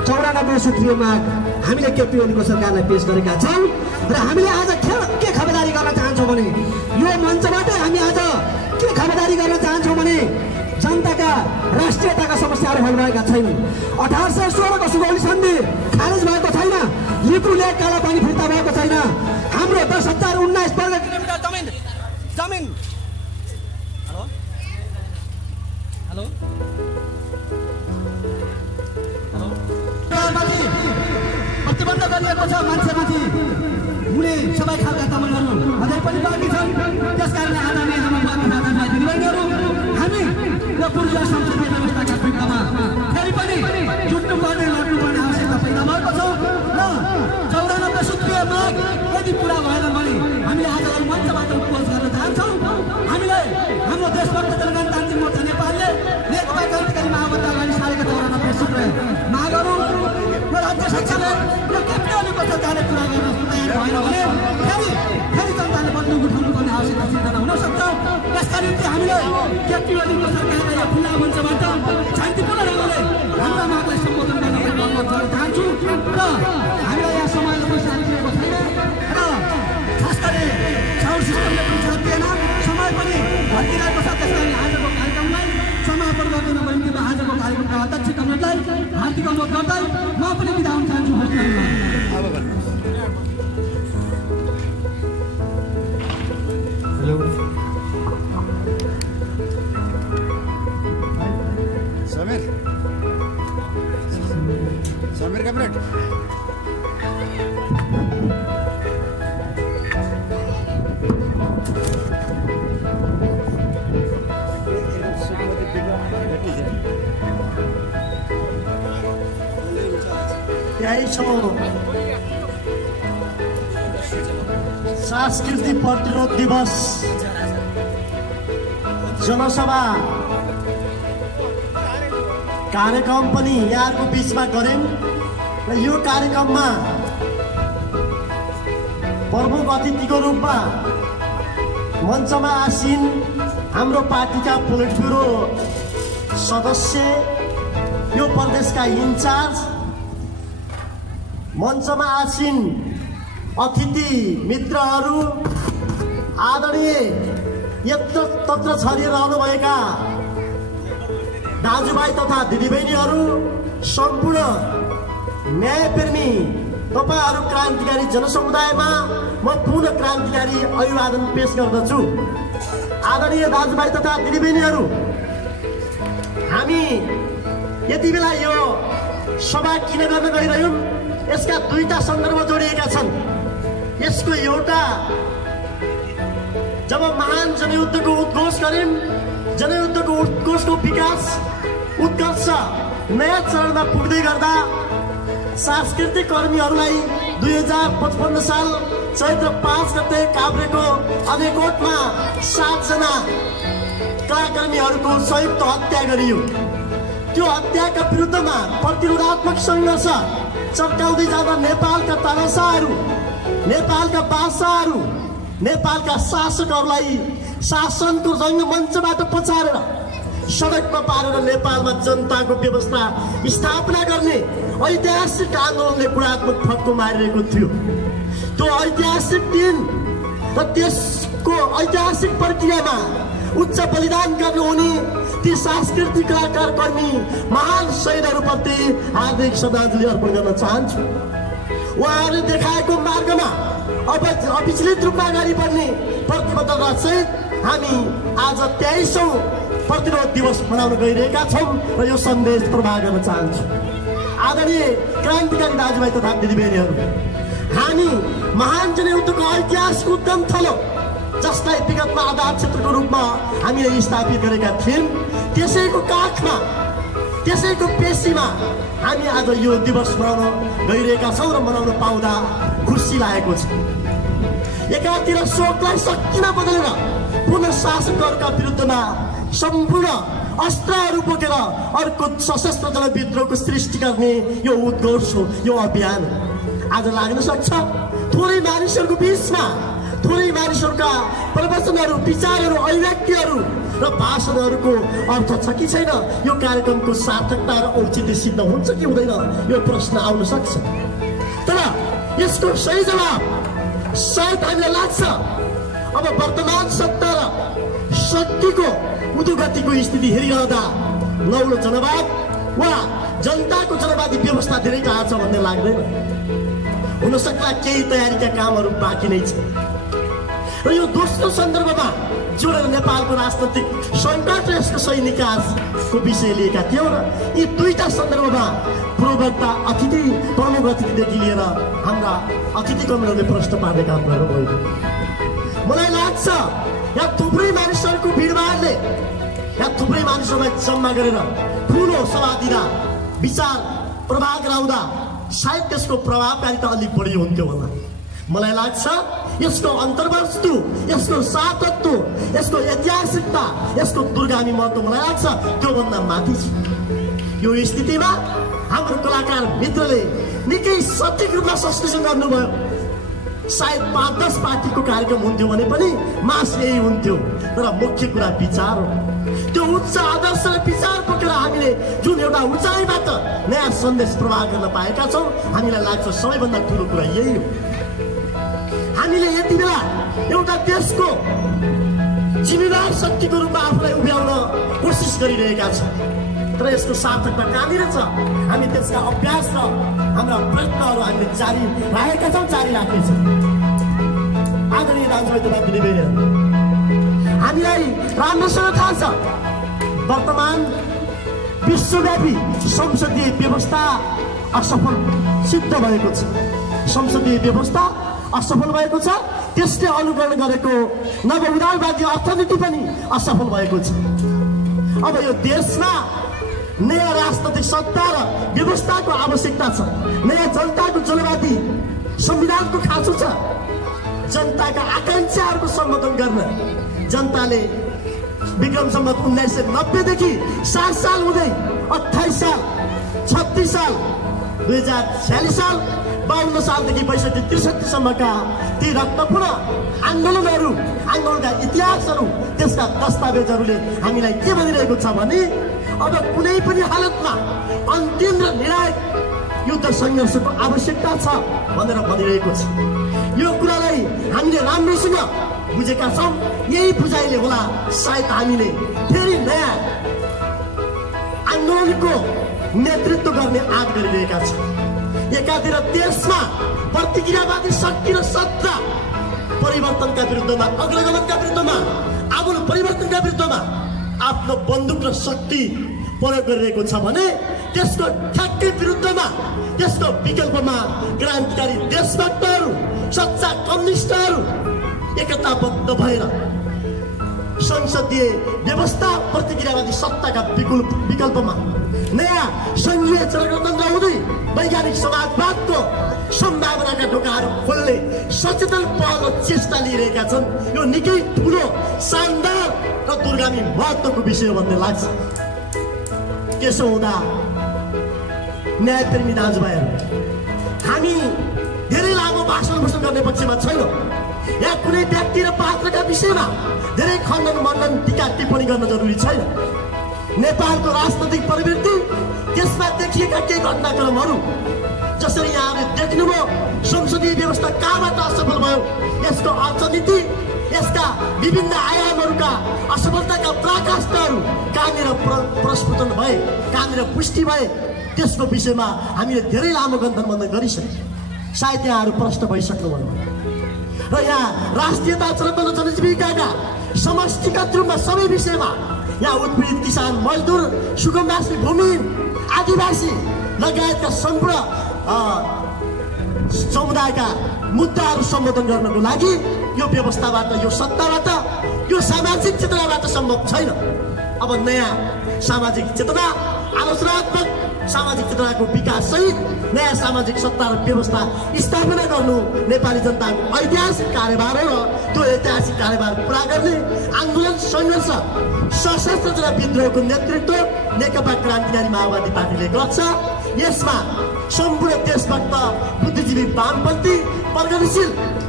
94 सूत्रीय माग हामीले केपी ओलीको सरकारलाई पेश गरेका छौँ र हामीले आज के खबरदारी गर्न चाहन्छौँ भने यो मञ्चबाटै हामी आज के खबरदारी गर्न चाहन्छौँ भने जनताका राष्ट्रियताका समस्याहरू हल भएका छैनन्। 1816 को सुगौली सन्धि खारेज भएको छैन। लिपु लेक काला पानी फिर्ता भएको छैन। हाम्रो 10,019 वर्ग किलोमिटर जमिन हेलो प्रतिबन्ध गरिएको छ मान्छेमाथि हुने सबै खालका दमनहरू अझै पनि बाँकी छन्। त्यसकारण आदरणीय हाम्रो दाजुभाइ दिदीबहिनीहरू हामी यो पूर्व संसदीय व्यवस्थाका विरुद्धमा फेरि पनि जुट्नुपर्ने लड्नुपर्ने आवश्यकता पैदा भएको छ र 94 सूत्रीय माग यदि पुरा भएन भने हामीले आज मञ्चबाट उपवास गर्न चाहन्छौँ। हामीले हाम्रो देशभक्त जनगणतान्त्रिक मोर्चा नेपालले नेकपा क्रान्तिकारी माओवादी अगाडि सारेका 94 सूत्रीय मागहरू र राज्य सरकारले यो केपी ओलीको सरकारले पुरा गर्न तयार भएन भने फेरि जनताले बदलुङ उठाउनु पर्ने आवश्यकता सिर्जना हुन सक्छ। यसका निम्ति हामीले केपी ओलीको सरकारलाई यो खुल्ला मञ्चबाट शान्तिपूर्ण ढङ्गले हाम्रा मागलाई सम्बोधन गर्न चाहन्छु र हामीलाई यहाँ समाजमा पैसा दिएको छैन र खास गरी साउन्ड सिस्टमले पनि साथ दिएन, समय पनि घटिरहेको छ। त्यस कारण आजको कार्यक्रमलाई समापन गर्नको निम्ति आजको कार्यक्रमका अध्यक्ष कमरेडलाई हार्दिक अनुरोध गर्दै म पनि बिदा हुन चाहन्छु। समीर कमरेड सांस्कृतिक प्रतिरोध दिवस जनसभा कार्यक्रम पनि यहाँको बीचमा गर्यौं र यो कार्यक्रममा प्रमुख अतिथिको रूपमा मञ्चमा आसीन हाम्रो पार्टीका पोलिट ब्युरो सदस्य, यो प्रदेशका इन्चार्ज, मञ्चमा आसीन अतिथि मित्रहरू, आदरणीय यत्र तत्र छरिरहनुभएका दाजुभाइ तथा दिदीबहिनीहरू, सम्पूर्ण न्यायप्रेमी तपाईहरू क्रान्तिकारी जनसमुदायमा म पुनः क्रान्तिकारी अभिवादन पेश गर्दछु। आदरणीय दाजुभाइ तथा दिदीबहिनीहरू, हामी यति बेला यो सभा किन गर्न गइरह्यौं, यसका दुईटा सन्दर्भ जोडिएका छन्। यसको एउटा, जब महान जनयुद्धको उद्घोष गर्यौं, जनयुद्धको उद्घोषको विकास उत्कर्ष नयाँ चरणमा पुग्दै गर्दा सांस्कृतिक कर्मीहरूलाई 2055 साल चैत्र 5 गते काभ्रेको अनेकोटमा 7 जना कलाकर्मीहरूको संयुक्त हत्या गरियो। त्यो हत्याका विरुद्धमा प्रतिरोधात्मक सङ्घर्ष चर्काउँदै जाँदा नेपालका तानाशाहहरू, नेपालका बादशाहहरू, नेपालका शासकहरूलाई शासनको रङ्गमञ्चबाट पछारेर सडकमा पारेर नेपालमा जनताको व्यवस्था स्थापना गर्ने ऐतिहासिक आन्दोलनले गुणात्मक फड्को मारिरहेको थियो। त्यो ऐतिहासिक दिन र त्यसको ऐतिहासिक प्रक्रियामा उच्च बलिदान गर्नुहुने ती सांस्कृतिक कलाकार कर्मी महान शहीदहरूप्रति हार्दिक श्रद्धाञ्जली अर्पण गर्न चाहन्छु। उहाँहरूले देखाएको मार्गमा अविचलित रूपमा अगाडि बढ्ने प्रतिबद्धता सहित हामी आज 23औं प्रतिरोध दिवस मनाउन गइरहेका छौँ र यो सन्देश प्रवाह गर्न चाहन्छु। आदरणीय क्रान्तिकारी दाजुभाइ तथा दिदीबहिनीहरू, हामी महान जनयुद्धको ऐतिहासिक उद्यम थलो जसलाई विगतमा आधार क्षेत्रको रूपमा हामीले स्थापित गरेका थियौँ, त्यसैको काखमा, त्यसैको पेशीमा हामी आज यो दिवस मनाउन गइरहेका छौँ र मनाउन पाउँदा खुसी लागेको छ। एकातिर शोकलाई शक्तिमा बदलेर पुनः शासकहरूका विरुद्धमा सम्पूर्ण अस्त्रहरू बोकेर अर्को सशस्त्र जनविद्रोहको सृष्टि गर्ने यो उद्घोष हो, यो अभियान आज लाग्न सक्छ। थोरै मानिसहरूको बीचमा, थोरै मानिसहरूका प्रवचनहरू, विचारहरू, अभिव्यक्तिहरू र भाषणहरूको अर्थ छ कि छैन, यो कार्यक्रमको सार्थकता र औचित्य सिद्ध हुन्छ कि हुँदैन, यो प्रश्न आउन सक्छ। तर यसको सही जवाब सायद हामीलाई लाग्छ अब वर्तमान सत्ता र शक्तिको उदोगतिको स्थिति हेरिरहँदा नौलो जनवाद वा जनताको जनवादी व्यवस्था धेरै टाढा छ भन्ने लाग्दैन। हुन सक्ला केही तयारीका कामहरू बाँकी नै छ। र यो दोस्रो सन्दर्भमा जोडेर नेपालको राजनैतिक सङ्कट र यसको सही निकासको विषय लिएका थियौँ र यी दुईटा सन्दर्भमा पूर्ववक्ता अतिथि प्रमुख अतिथिदेखि लिएर हाम्रा अतिथिगणहरूले प्रश्न पार्ने काम गर्नुभयो। मलाई लाग्छ यहाँ थुप्रै मानिसहरूको भिडभाडले यहाँ थुप्रै मानिसहरूलाई जम्मा गरेर ठुलो सभा दिँदा विचार प्रभाव गराउँदा सायद त्यसको प्रभावकारिता अलिक बढी हुन्थ्यो होला। मलाई लाग्छ यसको अन्तर्वस्तु, यसको सातत्व, यसको ऐतिहासिकता, यसको दूरगामी महत्त्व मलाई लाग्छ त्योभन्दा माथि छ। यो स्थितिमा हाम्रो कलाकार मित्रले निकै सठिक रूपमा संश्लेषण गर्नुभयो। सायद 5-10 पार्टीको कार्यक्रम हुन्थ्यो भने पनि मास यही हुन्थ्यो, तर मुख्य कुरा विचार हो। त्यो उच्च आदर्श र विचार बोकेर हामीले जुन एउटा उचाइबाट नयाँ सन्देश प्रवाह गर्न पाएका छौँ, हामीलाई लाग्छ सबैभन्दा ठुलो कुरा यही हो। हामीले यति बेला एउटा देशको जिम्मेवार शक्तिको रूपमा आफूलाई उभ्याउन कोसिस गरिरहेका छौँ, तर यसको सार्थकता कहाँनिर छ? हामी त्यसका अभ्यास र हाम्रा प्रयत्नहरू हामीले जारी राखेका छौँ, जारी राख्नेछौँ। आदरणीय दाजुभाइ तथा दिदीबहिनीहरू, हामीलाई राम्रोसँग थाहा छ वर्तमान विश्वव्यापी संसदीय व्यवस्था असफल सिद्ध भएको छ। संसदीय व्यवस्था असफल भएको छ, त्यसले अनुकरण गरेको नवउदारवादी अर्थनीति पनि असफल भएको छ। अब यो देशमा नयाँ राजनैतिक सत्ता र व्यवस्थाको आवश्यकता छ। नयाँ जनताको जनवादी संविधानको खाँचो छ। जनताका आकांक्षाहरूको सम्बोधन गर्न जनताले विक्रम सम्वत 1990 देखि 60 साल हुँदै 28 साल, 36 साल, 2046 साल, 52 सालदेखि 62-63 सम्मका ती रक्तपूर्ण आन्दोलनहरू, आन्दोलनका इतिहासहरू, त्यसका दस्तावेजहरूले हामीलाई के भनिरहेको छ भने अब कुनै पनि हालतमा अन्तिम र निर्णायक युद्ध सङ्घर्षको आवश्यकता छ भनेर भनिरहेको छ। यो कुरालाई हामीले राम्रोसँग बुझेका छौँ। यही बुझाइले होला सायद हामीले फेरि नयाँ आन्दोलनको नेतृत्व गर्ने आँट गरिरहेका छौँ। एकातिर देशमा प्रतिक्रियावादी शक्ति र सत्ता परिवर्तनका विरुद्धमा, अग्रगमनका विरुद्धमा, आमूल परिवर्तनका विरुद्धमा आफ्नो बन्दुक र शक्ति प्रयोग गरिरहेको छ भने त्यसको ठ्याक्कै विरुद्धमा, त्यसको विकल्पमा क्रान्तिकारी देशभक्तहरू, सच्चा कम्युनिस्टहरू एकताबद्ध भएर संसदीय व्यवस्था प्रतिक्रियावादी सत्ताका विकल्पमा नयाँ सङ्घीय जनगणतन्त्र हुँदै वैज्ञानिक समाजवादको सम्भावनाका ढोकाहरू खोल्ने सचेतन पहल र चेष्टा लिइरहेका छन्। यो निकै ठुलो, शानदार र दूरगामी महत्त्वको विषय भन्ने लाग्छ। त्यसो हुँदा न्यायप्रेमी दाजुभाइहरू, हामी धेरै लामो भाषण गर्ने पक्षमा छैनौँ। यहाँ कुनै व्यक्ति र पात्रका विषयमा धेरै खण्डन मण्डन टीका टिप्पणी गर्न जरुरी छैन। नेपालको राजनैतिक प्रवृत्ति, त्यसमा देखिएका केही घटनाक्रमहरू जसरी यहाँले देख्नुभयो, संसदीय व्यवस्था कहाँबाट असफल भयो, यसको अर्थनीति, यसका विभिन्न आयामहरूका असफलताका पराकाष्ठहरू कहाँनिर प्रस्फुटन भए, कहाँनिर पुष्टि भए, त्यसको विषयमा हामीले धेरै लामो गन्थन गरिसक्यौँ। सायद यहाँहरू प्रश्न भइसक्नुभयो र यहाँ राष्ट्रियता, जनता र जनजीविकाका समष्टिगत रूपमा सबै विषयमा यहाँ उत्पीडित किसान, मजदुर, सुगमवासी, भूमिहीन, आदिवासी लगायतका सम्पूर्ण समुदायका मुद्दाहरू सम्बोधन गर्नको लागि यो व्यवस्थाबाट, यो सत्ताबाट, यो सामाजिक चेतनाबाट सम्भव छैन। अब नयाँ सामाजिक चेतना, आलोचनात्मक सामाजिक चेतनाको विकास सहित नयाँ सामाजिक सत्ता र व्यवस्था स्थापना गर्नु नेपाली जनताको ऐतिहासिक कार्यभार हो र त्यो ऐतिहासिक कार्यभार पुरा गर्ने आन्दोलन, सङ्घर्ष, सशस्त्र जनविद्रोहको नेतृत्व नेकपा क्रान्तिकारी माओवादी पार्टीले गर्छ। यसमा सम्पूर्ण देशभक्त, बुद्धिजीवी, वामपन्थी, प्रगतिशील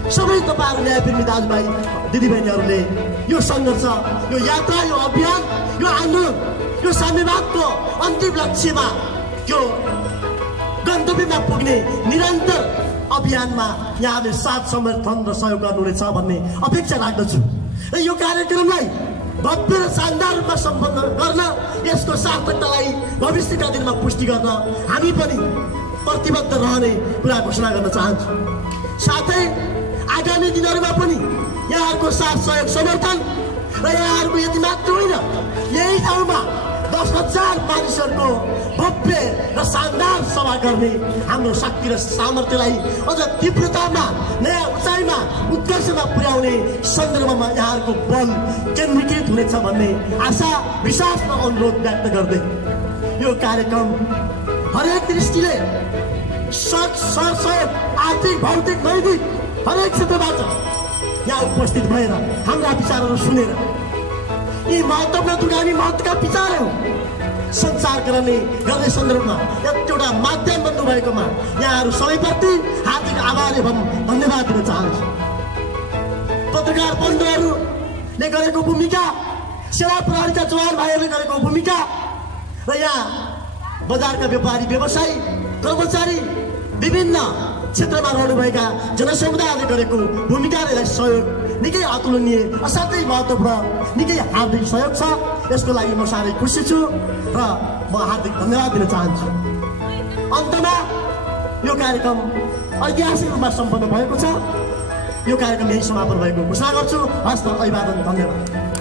सबै तपाईँहरू न्यायप्रेमी दाजुभाइ दिदीबहिनीहरूले यो सङ्घर्ष, यो यात्रा, यो अभियान, यो आन्दोलन, यो साम्यवादको अन्तिम लक्ष्यमा, त्यो गन्तव्यमा पुग्ने निरन्तर अभियानमा यहाँले साथ समर्थन र सहयोग गर्नुहुनेछ भन्ने अपेक्षा राख्दछु। र यो कार्यक्रमलाई भव्य र शानदार रूपमा सम्पन्न गर्न, यसको सार्थकतालाई भविष्यका दिनमा पुष्टि गर्न हामी पनि प्रतिबद्ध रहने कुरा घोषणा गर्न चाहन्छु। साथै आगामी दिनहरूमा पनि यहाँहरूको साथ सहयोग समर्थन र यहाँहरूको यति मात्र होइन, यही ठाउँमा 10,000 मानिसहरूको भव्य र शानदार सभा गर्ने हाम्रो शक्ति र सामर्थ्यलाई अझ तीव्रतामा, नयाँ उचाइमा, उत्कर्षमा पुर्याउने सन्दर्भमा यहाँहरूको बल केन्द्रीकृत हुनेछ भन्ने आशा, विश्वास र अनुरोध व्यक्त गर्दै यो कार्यक्रम हरेक दृष्टिले सहयोग, आर्थिक, भौतिक, नैतिक हरेक क्षेत्रबाट यहाँ उपस्थित भएर हाम्रा विचारहरू सुनेर यी महत्त्वपूर्ण दुर्गामी महत्त्वका विचारहरू सञ्चार गर्ने सन्दर्भमा एउटा माध्यम बन्नुभएकोमा यहाँहरू सबैप्रति हार्दिक आभार एवं धन्यवाद दिन चाहन्छु। पत्रकार बन्धुहरूले गरेको भूमिका, सेवा प्रहरीका जवान भाइहरूले गरेको भूमिका र यहाँ बजारका व्यापारी, व्यवसायी, कर्मचारी, विभिन्न क्षेत्रमा रहनुभएका जनसमुदायले गरेको भूमिकाले यसलाई सहयोग निकै अतुलनीय, असाध्यै महत्त्वपूर्ण, निकै हार्दिक सहयोग छ। यसको लागि म साह्रै खुसी छु र म हार्दिक धन्यवाद दिन चाहन्छु। अन्तमा यो कार्यक्रम ऐतिहासिक रूपमा सम्पन्न भएको छ। यो कार्यक्रम यही समापन भएको घोषणा गर्छु। हस्त, अभिवादन, धन्यवाद।